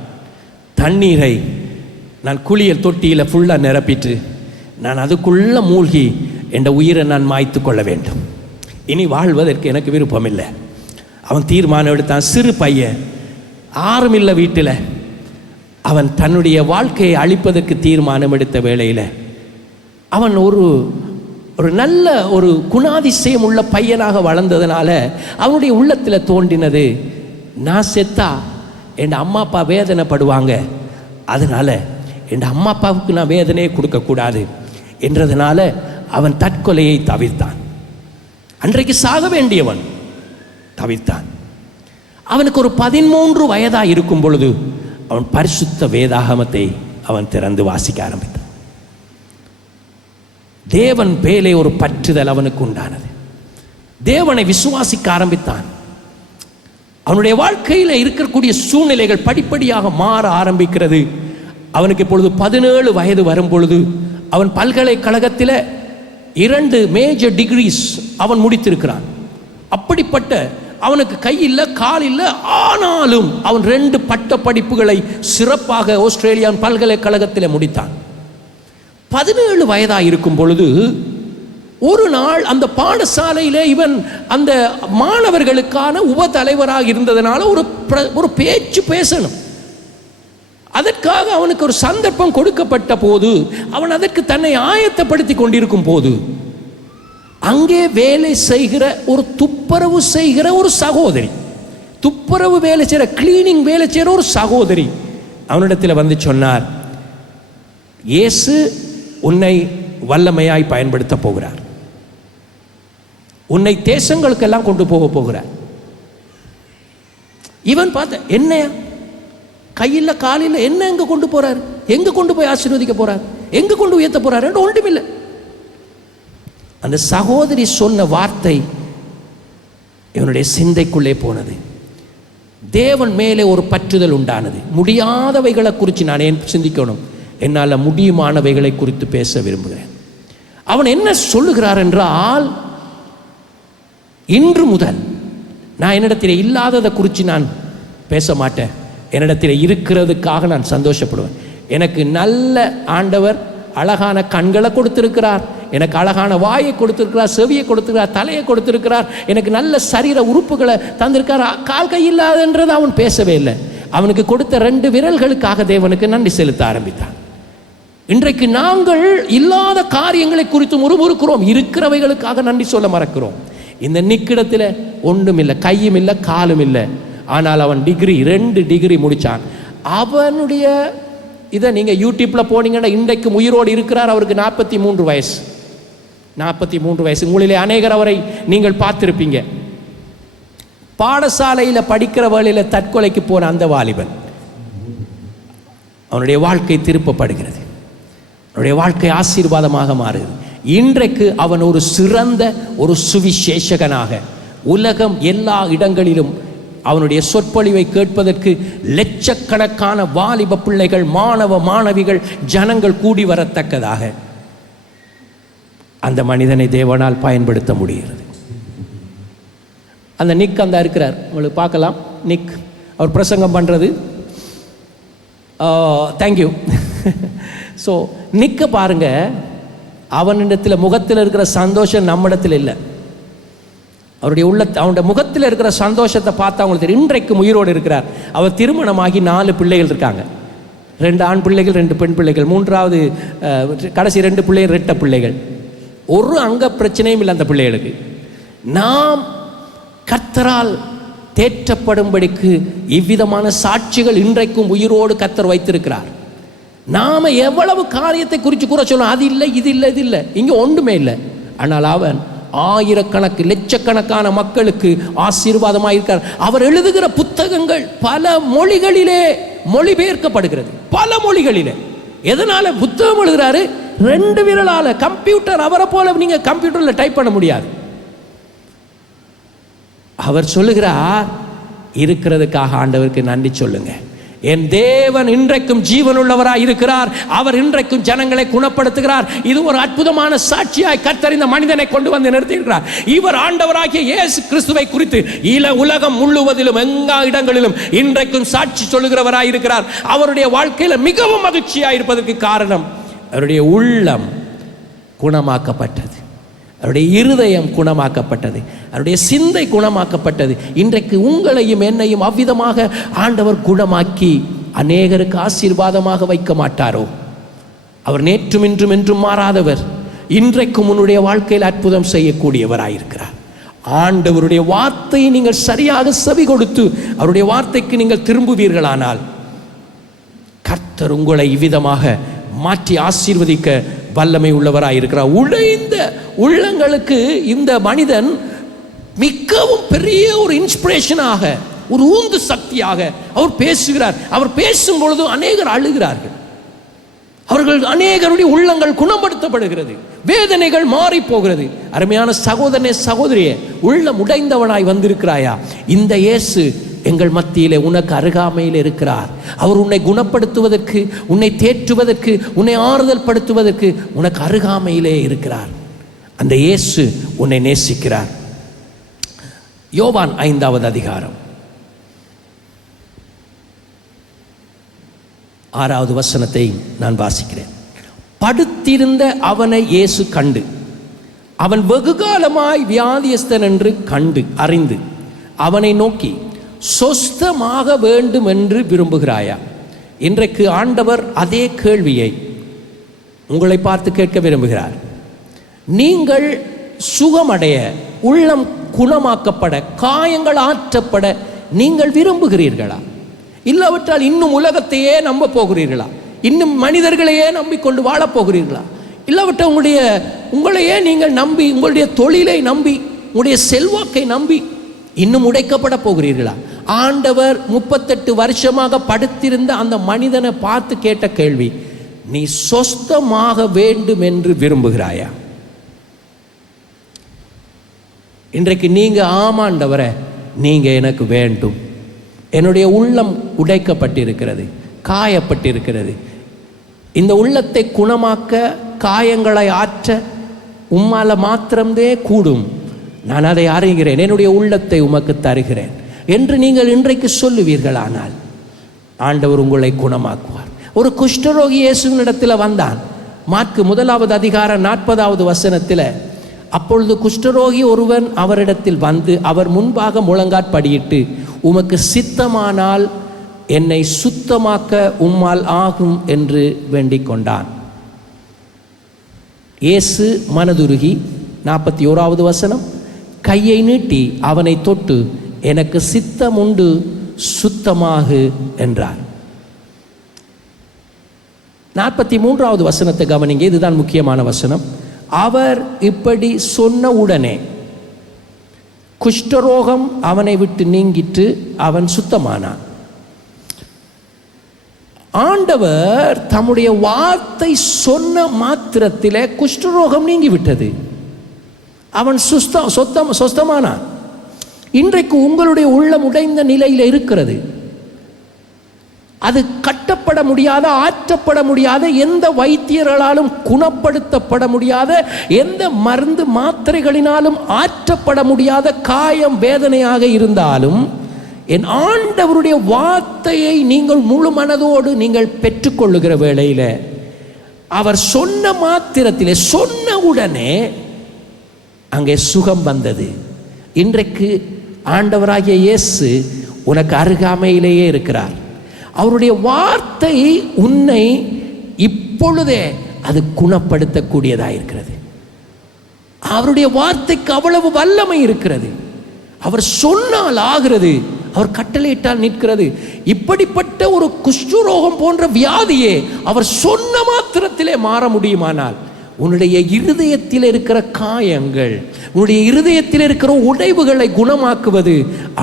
தண்ணீரை நான் குளியல் தொட்டியில ஃபுல்லா நிரப்பிட்டு நான் அதுக்குள்ள மூழ்கி என் உயிரை நான் மாய்த்து கொள்ள வேண்டும், இனி வாழ்வதற்கு எனக்கு விருப்பம் இல்லை. அவன் தீர்மானம் எடுத்தான். சிறு பையன், யாரும் இல்லை வீட்டில். அவன் தன்னுடைய வாழ்க்கையை அழிப்பதற்கு தீர்மானம் எடுத்த வேளையில் அவன் ஒரு நல்ல ஒரு குணாதிசயம் உள்ள பையனாக வளர்ந்ததுனால அவனுடைய உள்ளத்தில் தோன்றினது, நான் செத்தா என் அம்மா அப்பா வேதனைப்படுவாங்க, அதனால என் அம்மா அப்பாவுக்கு நான் வேதனையை கொடுக்கக்கூடாது என்றதுனால அவன் தற்கொலையை தவிர்த்தான். அன்றைக்கு சாக வேண்டியவன் தவித்தான். அவனுக்கு ஒரு 13 வயதாக இருக்கும் பொழுது அவன் பரிசுத்த வேதாகமத்தை அவன் திறந்து வாசிக்க ஆரம்பித்தான். தேவன் பேலே ஒரு பற்றுதல் அவனுக்கு உண்டானது. தேவனை விசுவாசிக்க ஆரம்பித்தான். அவனுடைய வாழ்க்கையில் இருக்கக்கூடிய சூழ்நிலைகள் படிப்படியாக மாற ஆரம்பிக்கிறது. அவனுக்கு இப்பொழுது 17 வயது வரும் பொழுது அவன் பல்கலைக்கழகத்தில் 2 மேஜர் டிகிரிஸ் அவன் முடித்திருக்கிறான். அப்படிப்பட்ட அவனுக்கு கை இல்லை, கால் இல்லை, ஆனாலும் அவன் 2 பட்ட படிப்புகளை சிறப்பாக ஆஸ்திரேலியான் பல்கலைக்கழகத்தில் முடித்தான். 17 வயதாக இருக்கும் பொழுது ஒரு நாள் அந்த பாடசாலையில் இவன் அந்த மாணவர்களுக்கான உப தலைவராக இருந்ததுனால ஒரு பேச்சு பேசணும். அதற்காக அவனுக்கு ஒரு சந்தர்ப்பம் கொடுக்கப்பட்ட போது அவன் அதற்கு தன்னை ஆயத்தப்படுத்தி கொண்டிருக்கும் போது அங்கே வேலை செய்கிற ஒரு துப்புரவு செய்கிற ஒரு சகோதரி, துப்புரவு வேலை செய்கிற கிளீனிங் வேலை செய்கிற ஒரு சகோதரி அவனிடத்தில் வந்து சொன்னார், இயேசு உன்னை வல்லமையாய் பயன்படுத்த போகிறார், உன்னை தேசங்களுக்கெல்லாம் கொண்டு போக போகிறார். இவன் பார்த்த, என்னையா கையில் காலில் என்ன எங்க கொண்டு போறார், எங்க கொண்டு போய் ஆசீர்வதிக்க போறார், எங்க கொண்டு உயர்த்த போறார் என்று ஒன்றுமில்லை. அந்த சகோதரி சொன்ன வார்த்தை இவனுடைய சிந்தைக்குள்ளே போனது. தேவன் மேலே ஒரு பற்றுதல் உண்டானது. முடியாதவைகளை குறித்து நான் ஏன் சிந்திக்கணும், என்னால் முடியுமானவைகளை குறித்து பேச விரும்புகிறேன். அவன் என்ன சொல்லுகிறார் என்றால், இன்று முதல் நான் என்னிடத்தில் இல்லாததை குறித்து நான் பேச மாட்டேன், என்னிடத்தில் இருக்கிறதுக்காக நான் சந்தோஷப்படுவேன். எனக்கு நல்ல ஆண்டவர் அழகான கண்களை கொடுத்திருக்கிறார், எனக்கு அழகான வாயை கொடுத்திருக்கிறார், செவியை கொடுத்திருக்கிறார், தலையை கொடுத்திருக்கிறார், எனக்கு நல்ல சரீர உறுப்புகளை தந்திருக்கார். கால் கை இல்லாதன்றது அவன் பேசவே இல்லை. அவனுக்கு கொடுத்த 2 விரல்களுக்காக தேவனுக்கு நன்றி செலுத்த ஆரம்பித்தான். இன்றைக்கு நாங்கள் இல்லாத காரியங்களை குறித்து முறுமுறுக்கிறோம், இருக்கிறவைகளுக்காக நன்றி சொல்ல மறக்கிறோம். இந்த நிக்கிடத்தில் ஒன்றும் இல்லை, கையும் இல்லை, காலும் இல்லை. ஆனால் அவன் 2 டிகிரி முடித்தான். அவனுடைய இதை நீங்கள் யூடியூப்பில் போனீங்கன்னா இன்றைக்கும் உயிரோடு இருக்கிறார். அவருக்கு 43 வயசு. 43 வயசு. உங்களிலே அநேகர் அவரை நீங்கள் பார்த்திருப்பீங்க. பாடசாலையில் படிக்கிற வழியில் தற்கொலைக்கு போன அந்த வாலிபன், அவனுடைய வாழ்க்கை திருப்பப்படுகிறது, அவனுடைய வாழ்க்கை ஆசீர்வாதமாக மாறுகிறது. இன்றைக்கு அவன் ஒரு சிறந்த ஒரு சுவிசேஷகனாக உலகம் எல்லா இடங்களிலும் அவனுடைய சொற்பொழிவை கேட்பதற்கு லட்சக்கணக்கான வாலிப பிள்ளைகள், மாணவ மாணவிகள், ஜனங்கள் கூடி வரத்தக்கதாக அந்த மனிதனை தேவனால் பயன்படுத்த முடிகிறது. அந்த நிக் அந்த இருக்கிறார், உங்களுக்கு பார்க்கலாம். நிக் அவர் பிரசங்கம் பண்ணுறது. தேங்க்யூ. ஸோ நிக்க பாருங்க, அவனிடத்தில் முகத்தில் இருக்கிற சந்தோஷம் நம்மிடத்தில் இல்லை. அவருடைய அவனுடைய முகத்தில் இருக்கிற சந்தோஷத்தை பார்த்தா அவங்களுக்கு தெரியும். இன்றைக்கும் உயிரோடு இருக்கிறார். அவர் திருமணமாகி 4 பிள்ளைகள் இருக்காங்க. 2 ஆண் பிள்ளைகள், 2 பெண் பிள்ளைகள், 3வது கடைசி 2 பிள்ளைகள் ரெட்ட பிள்ளைகள். ஒரு அங்க பிரச்சனையும் இல்லை அந்த பிள்ளைகளுக்கு. நாம் கர்த்தரால் தேற்றப்படும்படிக்கு இவ்விதமான சாட்சிகள் இன்றைக்கும் உயிரோடு கர்த்தர் வைத்திருக்கிறார். நாம எவ்வளவு காரியத்தை குறித்து கூற சொல்லணும், அது இல்லை, இது இல்லை, இது இல்லை, இங்கே ஒன்றுமே இல்லை. ஆனால் அவன் ஆயிரக்கணக்கு லட்சக்கணக்கான மக்களுக்கு ஆசீர்வாதமாக இருக்கார். அவர் எழுதுகிற புத்தகங்கள் பல மொழிகளிலே மொழிபெயர்க்கப்படுகிறது, பல மொழிகளிலே. எதனால புத்தகம் எழுதுறாரு? 2 விரலால. கம்ப்யூட்டர் அவரை போல நீங்க கம்ப்யூட்டர்ல டைப் பண்ண முடியாது. அவர் சொல்லுகிறார், இருக்கிறதுக்காக ஆண்டவருக்கு நன்றி சொல்லுங்க. என் தேவன் இன்றைக்கும் ஜீவனுள்ளவராய் இருக்கிறார். அவர் இன்றைக்கும் ஜனங்களை குணப்படுத்துகிறார். இது ஒரு அற்புதமான சாட்சியாய் கர்த்தர் இந்த மனிதனை கொண்டு வந்து நிறுத்தியிருக்கிறார். இவர் ஆண்டவராகிய இயேசு கிறிஸ்துவை குறித்து உலகம் முழுவதிலும் எல்லா இடங்களிலும் இன்றைக்கும் சாட்சி சொல்லுகிறவராய் இருக்கிறார். அவருடைய வாழ்க்கையில் மிகவும் மகிழ்ச்சியாய் இருப்பதற்கு காரணம் அவருடைய உள்ளம் குணமாக்கப்பட்டது, அவருடைய இருதயம் குணமாக்கப்பட்டது, அவருடைய சிந்தை குணமாக்கப்பட்டது. இன்றைக்கு உங்களையும் என்னையும் அவ்விதமாக ஆண்டவர் குணமாக்கி அநேகருக்கு ஆசீர்வாதமாக வைக்க மாட்டாரோ? அவர் நேற்றும் இன்றும் என்றும் மாறாதவர். இன்றைக்கும் உன்னுடைய வாழ்க்கையில் அற்புதம் செய்யக்கூடியவராயிருக்கிறார். ஆண்டவருடைய வார்த்தையை நீங்கள் சரியாக செவி கொடுத்து அவருடைய வார்த்தைக்கு நீங்கள் திரும்புவீர்களானால் கர்த்தர் உங்களை இவ்விதமாக மாற்றி ஆசீர்வதிக்க வல்லமை உள்ளவராய் இருக்கிறார். உடைந்த உள்ளங்களுக்கு இந்த மனிதன் மிகவும் பெரிய ஒரு இன்ஸ்பிரேஷனாக, ஒரு ஊந்து சக்தியாக அவர் பேசுகிறார். அவர் பேசும் பொழுது அநேகர் அழுகிறார்கள். அவர்கள் அநேகருடைய உள்ளங்கள் குணப்படுத்தப்படுகிறது, வேதனைகள் மாறி போகிறது. அருமையான சகோதரனே, சகோதரியே, உள்ளம் உடைந்தவனாய் வந்திருக்கிறாயா? இந்த இயேசு எங்கள் மத்தியிலே உனக்கு அருகாமையில் இருக்கிறார். அவர் உன்னை குணப்படுத்துவதற்கு, உன்னை தேற்றுவதற்கு, உன்னை ஆறுதல் படுத்துவதற்கு உனக்கு அருகாமையிலே இருக்கிறார். அந்த இயேசு உன்னை நேசிக்கிறார். யோவான் 5வது அதிகாரம் 6வது வசனத்தை நான் வாசிக்கிறேன். படுத்திருந்த அவனை இயேசு கண்டு, அவன் வெகுகாலமாய் வியாதியஸ்தன் என்று கண்டு அறிந்து அவனை நோக்கி, சொஸ்தமாக வேண்டும் என்று விரும்புகிறாயா? இன்றைக்கு ஆண்டவர் அதே கேள்வியை உங்களை பார்த்து கேட்க விரும்புகிறார். நீங்கள் சுகமடைய, உள்ளம் குணமாக்கப்பட, காயங்கள் ஆற்றப்பட நீங்கள் விரும்புகிறீர்களா? இல்லாவிட்டால் இன்னும் உலகத்தையே நம்ப போகிறீர்களா? இன்னும் மனிதர்களையே நம்பிக்கொண்டு வாழப் போகிறீர்களா? இல்லாவிட்டால் உங்களையே நீங்கள் நம்பி, உங்களுடைய தொழிலை நம்பி, உங்களுடைய செல்வாக்கை நம்பி இன்னும் உடைக்கப்பட போகிறீர்களா? ஆண்டவர் 38 வருஷமாக படுத்திருந்த அந்த மனிதனை பார்த்து கேட்ட கேள்வி, நீ சொஸ்தமாக வேண்டும் என்று விரும்புகிறாயா? இன்றைக்கு நீங்க ஆமாண்டவரே, நீங்க எனக்கு வேண்டும், என்னுடைய உள்ளம் உடைக்கப்பட்டிருக்கிறது, காயப்பட்டிருக்கிறது, இந்த உள்ளத்தை குணமாக்க, காயங்களை ஆற்ற உம்மால மாத்திரமே கூடும், நான் அதை அறிகிறேன், என்னுடைய உள்ளத்தை உமக்கு தருகிறேன் என்று நீங்கள் இன்றைக்கு சொல்லுவீர்களானால் ஆண்டவர் உங்களை குணமாக்குவார். ஒரு குஷ்டரோகி இயேசுவினிடத்தில் வந்தான். மாற்கு 1வது அதிகாரம் 40வது வசனத்தில், அப்பொழுது குஷ்டரோகி ஒருவன் அவரிடத்தில் வந்து அவர் முன்பாக முழங்காற்படியிட்டு, உமக்கு சித்தமானால் என்னை சுத்தமாக்க உம்மால் ஆகும் என்று வேண்டிக் கொண்டான். இயேசு மனதுருகி 41வது வசனம், கையை நீட்டி அவனை தொட்டு, எனக்கு சித்தம் உண்டு, சுத்தமாகு என்றார். 43வது வசனத்தை கவனிங்க, இதுதான் முக்கியமான வசனம். அவர் இப்படி சொன்ன உடனே குஷ்டரோகம் அவனை விட்டு நீங்கிட்டு அவன் சுத்தமானான். ஆண்டவர் தம்முடைய வார்த்தை சொன்ன மாத்திரத்திலே குஷ்டரோகம் நீங்கிவிட்டது. அவன் சொஸ்தமானான். இன்றைக்கு உங்களுடைய உள்ளம் உடைந்த நிலையில் இருக்கிறது. அது கட்டப்பட முடியாத, ஆற்றப்பட முடியாத, எந்த வைத்தியர்களாலும் குணப்படுத்தப்பட முடியாத, எந்த மருந்து மாத்திரைகளினாலும் ஆற்றப்பட முடியாத காயம், வேதனையாக இருந்தாலும் என் ஆண்டவருடைய வார்த்தையை நீங்கள் முழு மனதோடு நீங்கள் பெற்றுக்கொள்ளுகிற வேளையில், அவர் சொன்ன மாத்திரத்திலே, சொன்ன உடனே அங்கே சுகம் வந்தது. இன்றைக்கு ஆண்டவராகிய இயேசு உனக்கு அருகாமையிலேயே இருக்கிறார். அவருடைய வார்த்தை உன்னை இப்பொழுதே அது குணப்படுத்தக்கூடியதாக இருக்கிறது. அவருடைய வார்த்தைக்கு அவ்வளவு வல்லமை இருக்கிறது. அவர் சொன்னால் ஆகிறது, அவர் கட்டளையிட்டால் நிற்கிறது. இப்படிப்பட்ட ஒரு குஷ்டரோகம் போன்ற வியாதியே அவர் சொன்ன மாத்திரத்திலே மாற முடியுமானால், உன்னுடைய இருதயத்தில் இருக்கிற காயங்கள், உன்னுடைய இருதயத்தில் இருக்கிற உடைவுகளை குணமாக்குவது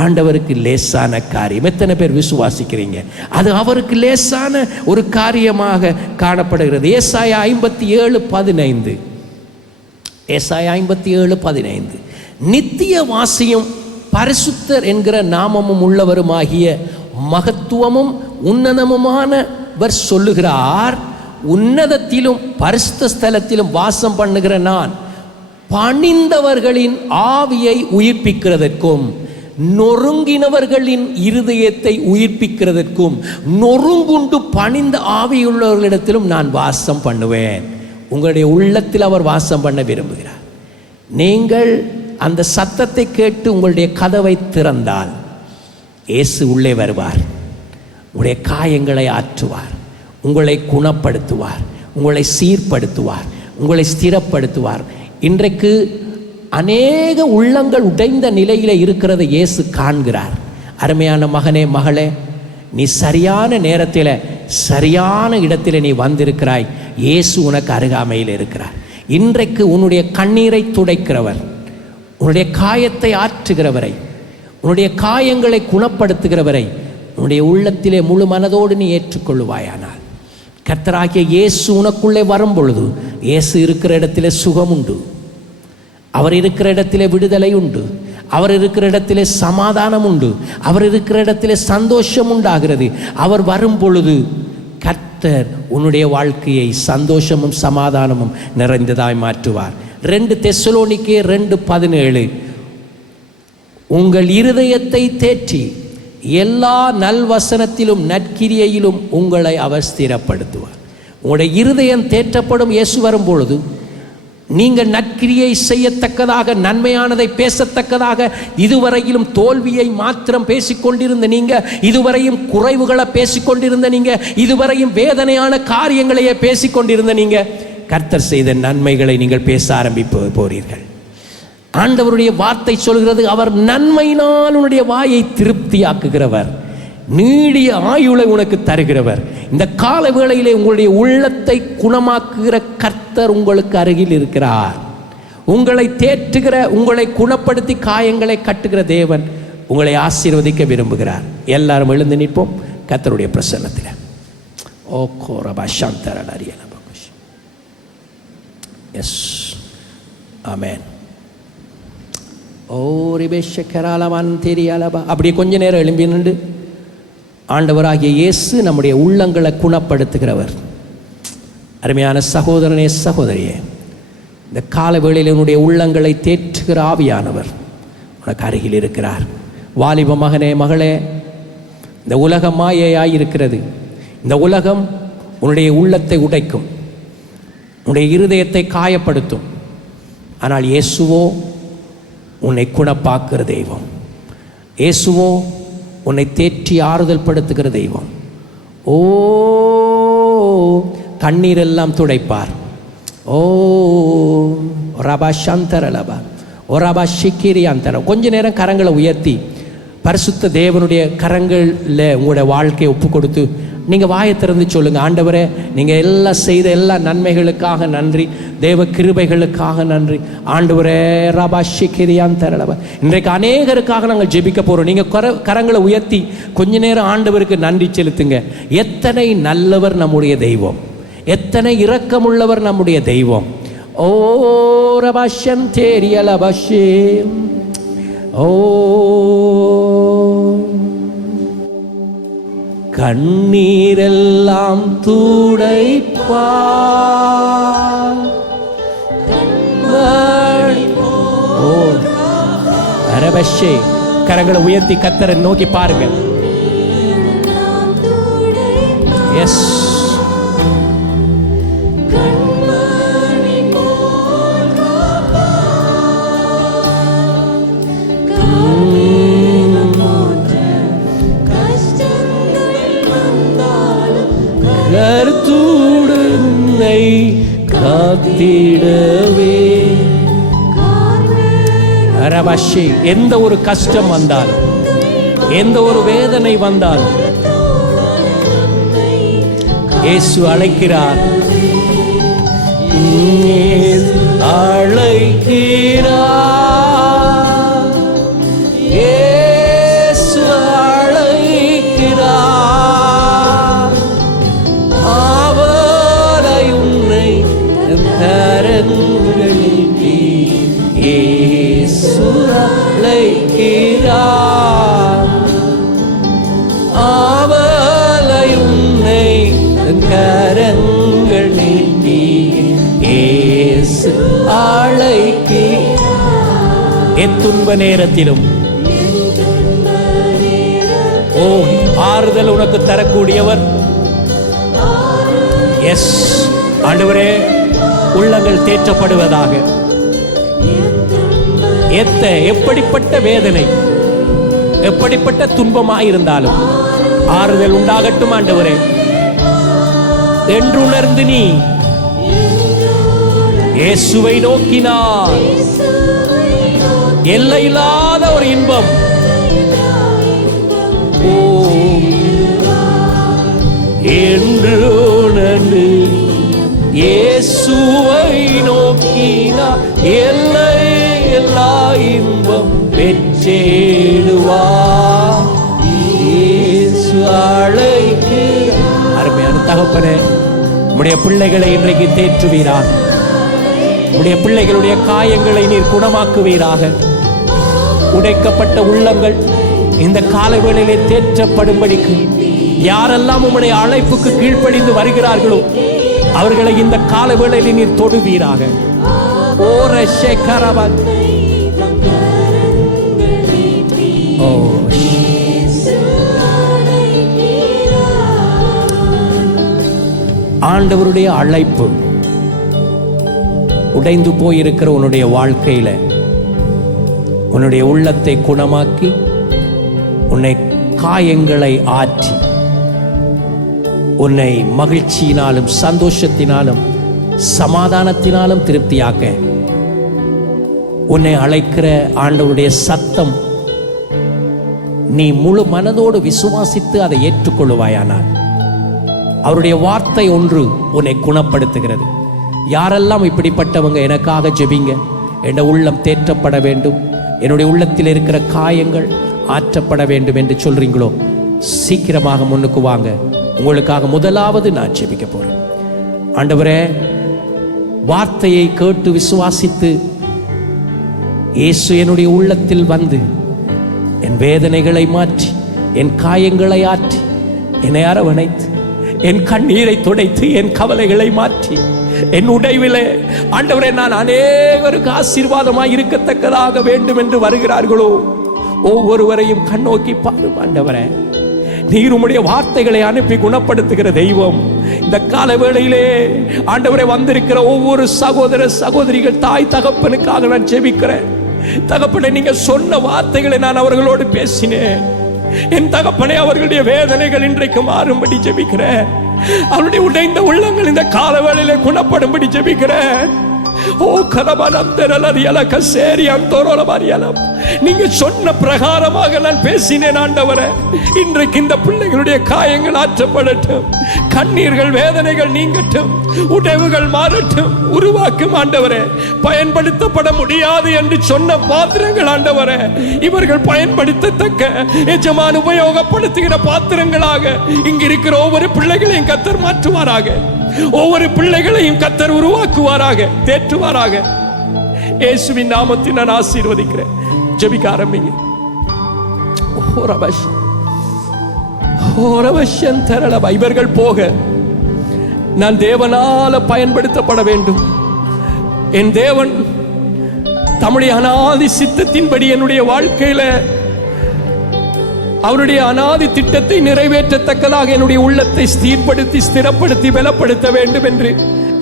ஆண்டவருக்கு லேசான காரியம். எத்தனை பேர் விசுவாசிக்கிறீங்க? அது அவருக்கு லேசான ஒரு காரியமாக காணப்படுகிறது. ஏசாயா 57:15, ஏசாயா 57:15, நித்திய வாசியும் பரிசுத்தர் என்கிற நாமமும் உள்ளவருமாகிய மகத்துவமும் உன்னதமுமானவர் சொல்லுகிறார், உன்னதத்திலும் பரிசுத்த ஸ்தலத்திலும் வாசம் பண்ணுகிற நான் பணிந்தவர்களின் ஆவியை உயிர்ப்பிக்கிறதற்கும், நொறுங்கினவர்களின் இருதயத்தை உயிர்ப்பிக்கிறதற்கும், நொறுங்குண்டு பணிந்த ஆவியுள்ளவர்களிடத்திலும் நான் வாசம் பண்ணுவேன். உங்களுடைய உள்ளத்தில் அவர் வாசம் பண்ண விரும்புகிறார். நீங்கள் அந்த சத்தத்தை கேட்டு உங்களுடைய கதவை திறந்தால் இயேசு உள்ளே வருவார். உங்களுடைய காயங்களை ஆற்றுவார், உங்களை குணப்படுத்துவார், உங்களை சீர்படுத்துவார், உங்களை ஸ்திரப்படுத்துவார். இன்றைக்கு அநேக உள்ளங்கள் உடைந்த நிலையில் இருக்கிறதை இயேசு காண்கிறார். அருமையான மகனே, மகளே, நீ சரியான நேரத்தில் சரியான இடத்தில் நீ வந்திருக்கிறாய். இயேசு உனக்கு அருகாமையில் இருக்கிறார். இன்றைக்கு உன்னுடைய கண்ணீரை துடைக்கிறவர், உன்னுடைய காயத்தை ஆற்றுகிறவரை, உன்னுடைய காயங்களை குணப்படுத்துகிறவரை உன்னுடைய உள்ளத்திலே முழு மனதோடு நீ ஏற்றுக்கொள்ளுவாயானால், கர்த்தராகிய இயேசு உனக்குள்ளே வரும் பொழுது, இயேசு இருக்கிற இடத்திலே சுகம் உண்டு, அவர் இருக்கிற இடத்திலே விடுதலை உண்டு, அவர் இருக்கிற இடத்திலே சமாதானம் உண்டு, அவர் இருக்கிற இடத்திலே சந்தோஷம் உண்டாகிறது. அவர் வரும் பொழுது கர்த்தர் உன்னுடைய வாழ்க்கையை சந்தோஷமும் சமாதானமும் நிறைந்ததாய் மாற்றுவார். 2 தெசலோனிக்கே 2:17, உங்கள் இருதயத்தை தேற்றி எல்லா நல்வசனத்திலும் நற்கிரியையிலும் உங்களை அவர் ஸ்திரப்படுத்துவார். உங்களுடைய இருதயம் தேற்றப்படும் இயேசு வரும் பொழுது நீங்கள் நற்கிரியை செய்யத்தக்கதாக, நன்மையானதை பேசத்தக்கதாக, இதுவரையிலும் தோல்வியை மாத்திரம் பேசிக்கொண்டிருந்த நீங்கள், இதுவரையும் குறைவுகளை பேசிக்கொண்டிருந்த நீங்கள், இதுவரையும் வேதனையான காரியங்களையே பேசிக்கொண்டிருந்த நீங்கள், கர்த்தர் செய்த நன்மைகளை நீங்கள் பேச ஆரம்பிப்பு போறீர்கள். ஆண்டவருடைய வார்த்தை சொல்கிறது, அவர் நன்மையினால் உன்னுடைய வாயை திருப்தியாக்குகிறவர், நீடிய ஆயுளை உனக்கு தருகிறவர். இந்த கால வேளையிலே உங்களுடைய உள்ளத்தை குணமாக்குகிற கர்த்தர் உங்களுக்கு அருகில் இருக்கிறார். உங்களை தேற்றுகிற, உங்களை குணப்படுத்தி காயங்களை கட்டுகிற தேவன் உங்களை ஆசீர்வதிக்க விரும்புகிறார். எல்லாரும் எழுந்து நிற்போம் கர்த்தருடைய பிரசன்னத்தில். ஓ கோரபா சாந்தரடரியன பகுஷ். எஸ், ஆமென். ஓ ரிபேஷ கராலமான் தெரியலபா. அப்படியே கொஞ்ச நேரம் எழும்பி நின்று, ஆண்டவராகிய இயேசு நம்முடைய உள்ளங்களை குணப்படுத்துகிறவர். அருமையான சகோதரனே, சகோதரியே, இந்த கால வேளையில் உன்னுடைய உள்ளங்களை தேற்றுகிற ஆவியானவர் உனக்கு அருகில் இருக்கிறார். வாலிப மகனே, மகளே, இந்த உலகம் மாயையாயிருக்கிறது. இந்த உலகம் உன்னுடைய உள்ளத்தை உடைக்கும், உன்னுடைய இருதயத்தை காயப்படுத்தும். ஆனால் இயேசுவோ உன்னை குணப்பாக்குகிற தெய்வம். இயேசுவோ உன்னை தேற்றி ஆறுதல் படுத்துகிற தெய்வம். ஓ, கண்ணீரெல்லாம் துடைப்பார். ஓ ரபா சந்தரலபா, ஓ ரபா ஷிக்கிரியாந்தர. கொஞ்ச நேரம் கரங்களை உயர்த்தி பரிசுத்த தேவனுடைய கரங்களில் உங்களுடைய வாழ்க்கையை ஒப்பு கொடுத்து நீங்கள் வாயை திறந்து சொல்லுங்கள், ஆண்டவரே, நீங்கள் எல்லாம் செய்த எல்லா நன்மைகளுக்காக நன்றி, தேவ கிருபைகளுக்காக நன்றி. ஆண்டவரே ரபா ஷிக்கிரியாந்தரலபா. இன்றைக்கு அநேகருக்காக நாங்கள் ஜெபிக்க போகிறோம். நீங்கள் கரங்களை உயர்த்தி கொஞ்ச நேரம் ஆண்டவருக்கு நன்றி செலுத்துங்க. எத்தனை நல்லவர் நம்முடைய தெய்வம், எத்தனை இரக்கமுள்ளவர் நம்முடைய தெய்வம். ஓ ரபாஷன் தேரியலபஷே. ஓ கண்ணீரெல்லாம் துடைப்பார். ஓ அரபஷே. கரங்களை உயர்த்தி கர்த்தரை நோக்கி பாருங்க. எஸ், கர்த்தருடனை காத்திடவே. அரபஷே. எந்த ஒரு கஷ்டம் வந்தாலும், எந்த ஒரு வேதனை வந்தாலும் இயேசு அழைக்கிறார், அழைக்கிறார், இயேசு அழைக்கிறார். அவரை உன்னை கரங்களில் இயேசு அழைக்கிறார். அவரை உன்னை கரங்களில் இயேசு அழைக்கிறார். எத்துன்ப நேரத்திலும் ஓ ஆறுதல் உனக்கு தரக்கூடியவர். எஸ் ஆண்டவரே, உள்ளங்கள் தேற்றப்படுவதாக. எப்படிப்பட்ட வேதனை, எப்படிப்பட்ட துன்பமாயிருந்தாலும் ஆறுதல் உண்டாகட்டும் ஆண்டவரே என்று உணர்ந்து நீ இயேசுவை நோக்கினார். எல்லையில்லாத ஒரு இன்பம். ஓ என்று உணர்ந்து இயேசுவை நோக்கினார் எல்லை எல்லா இன்பம் பெற்றேடுவார். இயேசு அழைக்கிறார். அருமையான தகப்பனே, உம்முடைய பிள்ளைகளை இன்றைக்கு தேற்றுவீராக. உம்முடைய பிள்ளைகளுடைய காயங்களை நீர் குணமாக்குவீராக. உடைக்கப்பட்ட உள்ளங்கள் இந்த காலவேளையிலே தேற்றப்படும்படிக்கு யாரெல்லாம் உம்முடைய அழைப்புக்கு கீழ்ப்படிந்து வருகிறார்களோ அவர்களை இந்த காலவேளையில் நீர் தொடுவீராக. ஆண்டவருடைய அழைப்பு உடைந்து போயிருக்கிற உன்னுடைய வாழ்க்கையில உன்னுடைய உள்ளத்தை குணமாக்கி உன்னை காயங்களை ஆற்றி உன்னை மகிழ்ச்சியினாலும் சந்தோஷத்தினாலும் சமாதானத்தினாலும் திருப்தியாக்க உன்னை அழைக்கிற ஆண்டவருடைய சத்தம் நீ முழு மனதோடு விசுவாசித்து அதை ஏற்றுக்கொள்வாயானால் அவருடைய வார்த்தை ஒன்று உன்னை குணப்படுத்துகிறது. யாரெல்லாம் இப்படிப்பட்டவங்க எனக்காக ஜெபிங்க, என் உள்ளம் தேற்றப்பட வேண்டும், என்னுடைய உள்ளத்தில் இருக்கிற காயங்கள் ஆற்றப்பட வேண்டும் என்று சொல்றீங்களோ சீக்கிரமாக முன்னுக்கு வாங்க. உங்களுக்காக முதலாவது நான் ஜெபிக்க போறேன். ஆண்டவரே, வார்த்தையை கேட்டு விசுவாசித்து இயேசு என்னுடைய உள்ளத்தில் வந்து என் வேதனைகளை மாற்றி என் காயங்களை ஆற்றி என்னை அரவணைத்து என் கண்ணீரை துடைத்து என் கவலைகளை மாற்றி என் உடைவிலே ஆண்டவரே நான் அநேகருக்கு ஆசீர்வாதமாய் இருக்கத்தக்கதாக வேண்டும் என்று வருகிறார்களோ ஒவ்வொருவரையும் கண்ணோக்கி பாரும். ஆண்டவரே, நீர் உம்முடைய வார்த்தைகளை அனுப்பி குணப்படுத்துகிற தெய்வம். இந்த கால வேளையிலே ஆண்டவரே வந்திருக்கிற ஒவ்வொரு சகோதர சகோதரிகள் தாய் தகப்பனுக்காக நான் ஜெபிக்கிறேன். தகப்பனே, நீங்க சொன்ன வார்த்தைகளை நான் அவர்களோடு பேசினேன். என் தகப்பனே, அவர்களுடைய வேதனைகள் இன்றைக்கு மாறும்படி ஜெபிக்கிறேன். அவருடைய உடைந்த உள்ளங்கள் இந்த கால வேளையிலே குணப்படும்படி ஜெபிக்கிறேன். ஓ கரபலம் தெரலரியல கசேரியம் தோரோலமரியலம், நீங்க சொன்ன பிரகாரமாக நான் பேசினேன். ஆண்டவரே, இன்றைக்கு இந்த பிள்ளைகளுடைய காயங்கள் ஆற்றப்படட்டும், கண்ணீர்கள் வேதனைகள் நீங்கட்டும், உடைவுகள் மாறட்டும், உருவாக்கும். ஆண்டவரே, பயன்படுத்தப்பட முடியாது என்று சொன்ன பாத்திரங்கள் ஆண்டவரே இவர்கள் பயன்படுத்தத்தக்க எஜமான் உபயோகப்படுத்துகிற பாத்திரங்களாக இங்கு இருக்கிற ஒவ்வொரு பிள்ளைகளையும் கர்த்தர் மாற்றுவாராக. ஒவ்வொரு பிள்ளைகளையும் கர்த்தர் உருவாக்குவாராக, தேற்றுவாராக. இயேசுவின் நாமத்தில் நான் ஆசீர்வதிக்கிறேன். ஜெபிக்க ஆரம்பிங்க. இவர்கள் போக நான் தேவனால பயன்படுத்தப்பட வேண்டும். என் தேவன் தம்முடைய அநாதி சித்தத்தின்படி என்னுடைய வாழ்க்கையில அவருடைய அநாதி திட்டத்தை நிறைவேற்றத்தக்கதாக என்னுடைய உள்ளத்தை ஸ்திரப்படுத்தி ஸ்திரப்படுத்தி பலப்படுத்த வேண்டும் என்று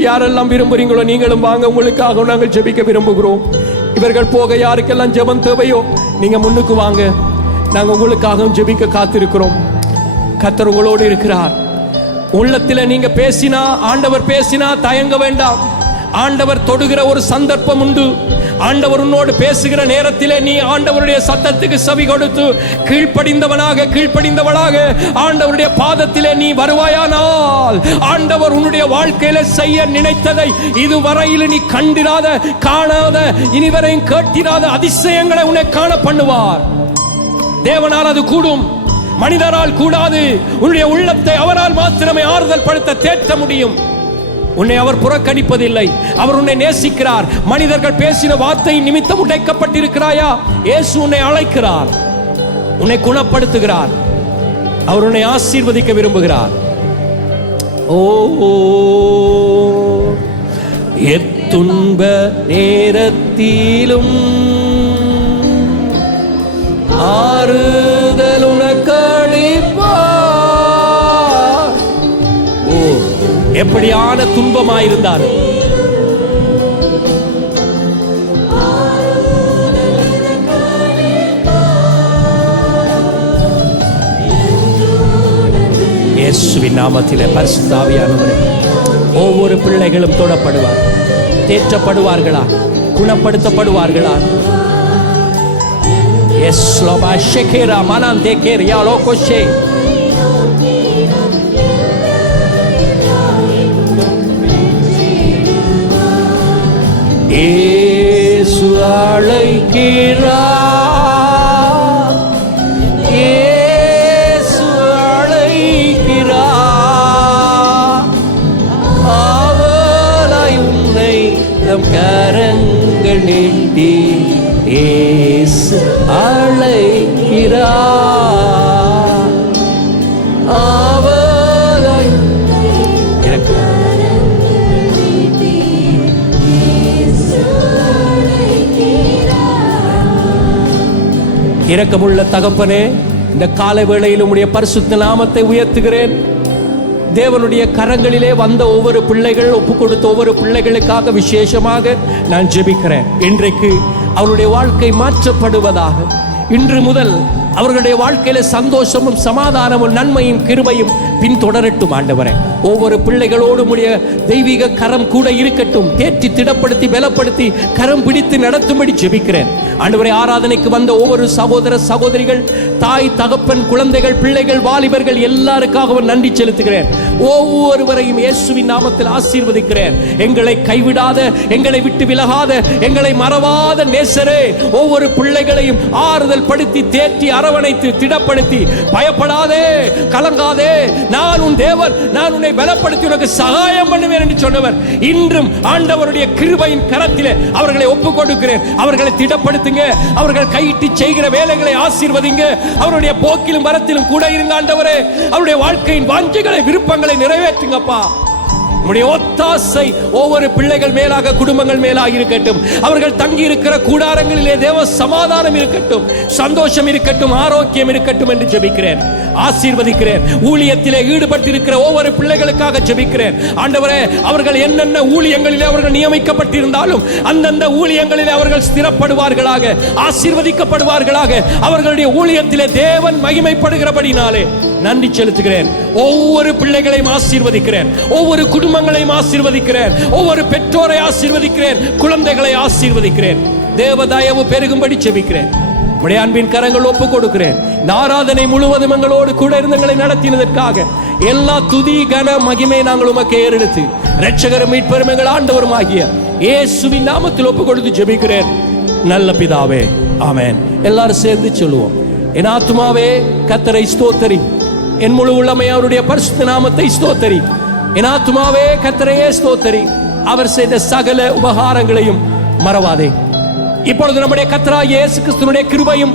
யாரெல்லாம் விரும்புறீங்களோ நீங்களும் வாங்க. உங்களுக்காக நாங்கள் ஜெபிக்க விரும்புகிறோம். இவர்கள் போக யாருக்கெல்லாம் ஜெபம் தேவையோ நீங்க முன்னுக்கு வாங்க. நாங்கள் உங்களுக்காகவும் ஜெபிக்க காத்திருக்கிறோம். கர்த்தர் உங்களோடு இருக்கிறார். உள்ளத்தில் நீங்க பேசினா, ஆண்டவர் பேசினா தயங்க வேண்டாம். ஆண்டவர் தொடுகிற ஒரு சந்தர்ப்பம் உண்டு. ஆண்டவர் உன்னோடு பேசுகிற நேரத்திலே நீ ஆண்டவருடைய சத்தத்துக்கு செவி கொடுத்து கீழ்ப்படிந்தவனாக கீழ்ப்படிந்தவளாக ஆண்டவருடைய பாதத்திலே நீ வருவாயானால் ஆண்டவர் உன்னுடைய வாழ்க்கையில செய்ய நினைத்ததை இதுவரையில் நீ கண்டிராத, காணாத, இனிவரையும் கேட்டிராத அதிசயங்களை உன்னை காண பண்ணுவார். தேவனால் அது கூடும், மனிதரால் கூடாது. உன்னுடைய உள்ளத்தை அவரால் மாத்திரமே ஆறுதல் படுத்த தேற்ற முடியும். உன்னை அவர் புறக்கணிப்பதில்லை, அவர் உன்னை நேசிக்கிறார். மனிதர்கள் பேசின வார்த்தை நிமித்தம் உடைக்கப்பட்டிருக்கிறாயா? இயேசு உன்னை அழைக்கிறார், உன்னை குணப்படுத்துகிறார், அவர் உன்னை ஆசீர்வதிக்க விரும்புகிறார். ஓ எத்துன்ப நேரத்திலும் ஆறுதல் உனக்களிப்பார். எப்படியான துன்பமாயிருந்தாலும் இயேசுவின் நாமத்திலே பரிசுத்த ஆவியானவரே, ஒவ்வொரு பிள்ளைகளும் தொடப்படுவார், தேற்றப்படுவார்களா, குணப்படுத்தப்படுவார்களா? இயேசு அழைக்கிறார், இயேசு அழைக்கிறார். ஆவலாய் உன்னை தம் கரங்கள் நீட்டி இயேசு அழைக்கிறார். ஆவலாய் இரக்கமுள்ள தகப்பனே, இந்த காலை வேளையில் உம்முடைய பரிசுத்த நாமத்தை உயர்த்துகிறேன். தேவனுடைய கரங்களிலே வந்த ஒவ்வொரு பிள்ளைகள், ஒப்பு கொடுத்த ஒவ்வொரு பிள்ளைகளுக்காக விசேஷமாக நான் ஜெபிக்கிறேன். இன்றைக்கு அவருடைய வாழ்க்கை மாற்றப்படுவதாக. இன்று முதல் அவர்களுடைய வாழ்க்கையில சந்தோஷமும் சமாதானமும் நன்மையும் கிருபையும் பின்தொடரட்டும் ஆண்டவரே. ஒவ்வொரு பிள்ளைகளோடு உடைய தெய்வீக கரம் கூட இருக்கட்டும். தேற்றி திடப்படுத்தி பலப்படுத்தி கரம் பிடித்து நடத்தும்படி ஜெபிக்கிறேன் ஆண்டவரே. ஆராதனைக்கு வந்த ஒவ்வொரு சகோதர சகோதரிகள், தாய் தகப்பன், குழந்தைகள், பிள்ளைகள், வாலிபர்கள் எல்லாருக்காகவும் நன்றி செலுத்துகிறேன். ஒவ்வொருவரையும் இயேசுவின் நாமத்தில் ஆசீர்வதிக்கிறேன். எங்களை கைவிடாத, எங்களை விட்டு விலகாத, எங்களை மறவாத நேசரே, ஒவ்வொரு பிள்ளைகளையும் ஆறுதல் படுத்தி தேற்றி அரவணைத்து திடப்படுத்தி, பயப்படாதே, கலங்காதே, நான் உன் தேவன், நான் உன்னை பலப்படுத்தி உனக்கு சகாயம் பண்ணுவேன் என்று சொன்னவர் இன்றும் ஆண்டவருடைய கிருபையின் கரத்திலே அவர்களை ஒப்புக் கொடுக்கிறேன். அவர்களை திடப்படுத்துங்க, அவர்கள் கையிட்டு செய்கிற வேலைகளை ஆசீர்வதிங்க. அவருடைய போக்கிலும் வரத்திலும் கூட இருங்க ஆண்டவரே. அவருடைய வாழ்க்கையின் வாஞ்சைகளை, விருப்பங்களை நிறைவேற்றுங்கப்பா. உம்முடைய ஒத்தாசை ஒவ்வொரு பிள்ளைகள் மேலாக, குடும்பங்கள் மேலாக இருக்கட்டும். அவர்கள் தங்கி இருக்கிற கூடாரங்களிலே தேவ சமாதானம் இருக்கட்டும், சந்தோஷம் இருக்கட்டும், ஆரோக்கியம் இருக்கட்டும் என்று ஜெபிக்கிறேன், ஆசீர்வதிக்கிறேன். ஊழியத்திலே ஈடுபட்டிருக்கிற ஒவ்வொரு பிள்ளைகளுக்காக ஜெபிக்கிறேன் ஆண்டவரே. அவர்கள் என்னென்ன ஊழியங்களிலே அவர்கள் நியமிக்கப்பட்டிருந்தாலும் அந்தந்த ஊழியங்களிலே அவர்கள் ஸ்திரப்படுவார்களாக, ஆசீர்வதிக்கப்படுவார்களாக. அவர்களுடைய ஊழியத்திலே தேவன் மகிமைப்படுகிறபடினாலே நன்றி செலுத்துகிறேன். ஒவ்வொரு பிள்ளைகளையும் ஆசீர்வதிக்கிறேன், ஒவ்வொரு குடும்பங்களையும் ஆசீர்வதிக்கிறேன், ஒவ்வொரு பெற்றோரை ஆசீர்வதிக்கிறேன், குழந்தைகளை ஆசீர்வதிக்கிறேன். தேவ தயவு பெருகும்படி ஜெபிக்கிறேன். உம்முடைய அன்பின் கரங்கள் ஒப்புக் கொடுக்கிறேன். இந்த ஆராதனை முழுவதும் எங்களோடு கூட இருந்தங்களை நடத்தினதற்காக எல்லா துதி கன மகிமை நாங்கள் உமக்கு ஏறெடுத்து இரட்சகரும் மீட்பரும் எங்கள் ஆண்டவரும் ஆகிய இயேசுவின் நாமத்தில் ஒப்புக் கொடுத்து ஜெபிக்கிறேன் நல்ல பிதாவே, ஆமென். எல்லாரும் சேர்ந்து சொல்லுவோம். என் ஆத்துமாவே கர்த்தரை ஸ்தோத்தரி, என் முழு உள்ளமை அவருடைய பரிசுத்த நாமத்தை ஸ்தோத்தரி. என் ஆத்துமாவே கர்த்தரையே ஸ்தோத்தரி, அவர் செய்த சகல உபகாரங்களையும் மறவாதே. இப்பொழுது நம்முடைய கர்த்தராகிய இயேசு கிறிஸ்துவினுடைய கிருபையும்,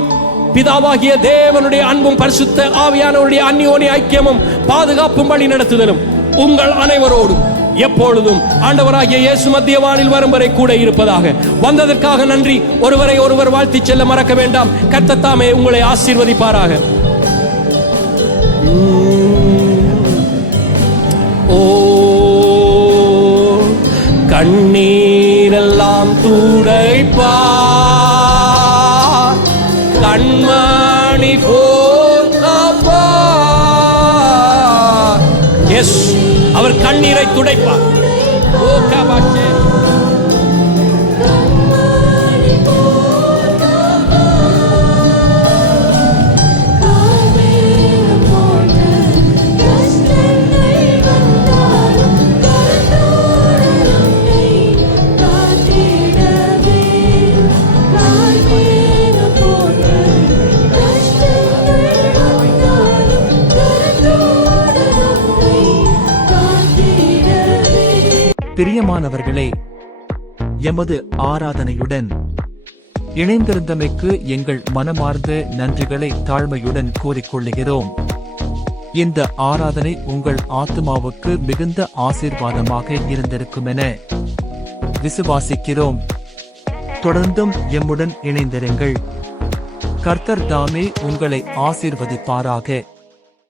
பிதாவாகிய தேவனுடைய அன்பும், பரிசுத்த ஆவியானவருடைய அந்யோன்ய ஐக்கியமும், பாதுகாப்பும், வழி நடத்துதலும் உங்கள் அனைவரோடும் எப்பொழுதும் ஆண்டவராகிய இயேசு மத்தியவானில் வரும் வரை கூட இருப்பதாக. வந்ததற்காக நன்றி. ஒருவரை ஒருவர் வாழ்த்தி செல்ல மறக்க வேண்டாம். கர்த்தர் தாமே உங்களை ஆசீர்வதிப்பாராக. ஓ கண்ணீரெல்லாம் துடைப்பார், கண்மணி போல் காப்பார். எஸ், அவர் கண்ணீரை துடைப்பார். ஓ கபாஷே பிரியமானவர்களே, எமது ஆராதனையுடன் இணைந்திருந்தமைக்கு எங்கள் மனமார்ந்த நன்றிகளை தாழ்மையுடன் கூறிக்கொள்கிறோம். இந்த ஆராதனை உங்கள் ஆத்துமாவுக்கு மிகுந்த ஆசீர்வாதமாக இருந்திருக்கும் என விசுவாசிக்கிறோம். தொடர்ந்தும் எம்முடன் இணைந்திருங்கள். கர்த்தர் தாமே உங்களை ஆசீர்வதிப்பாராக.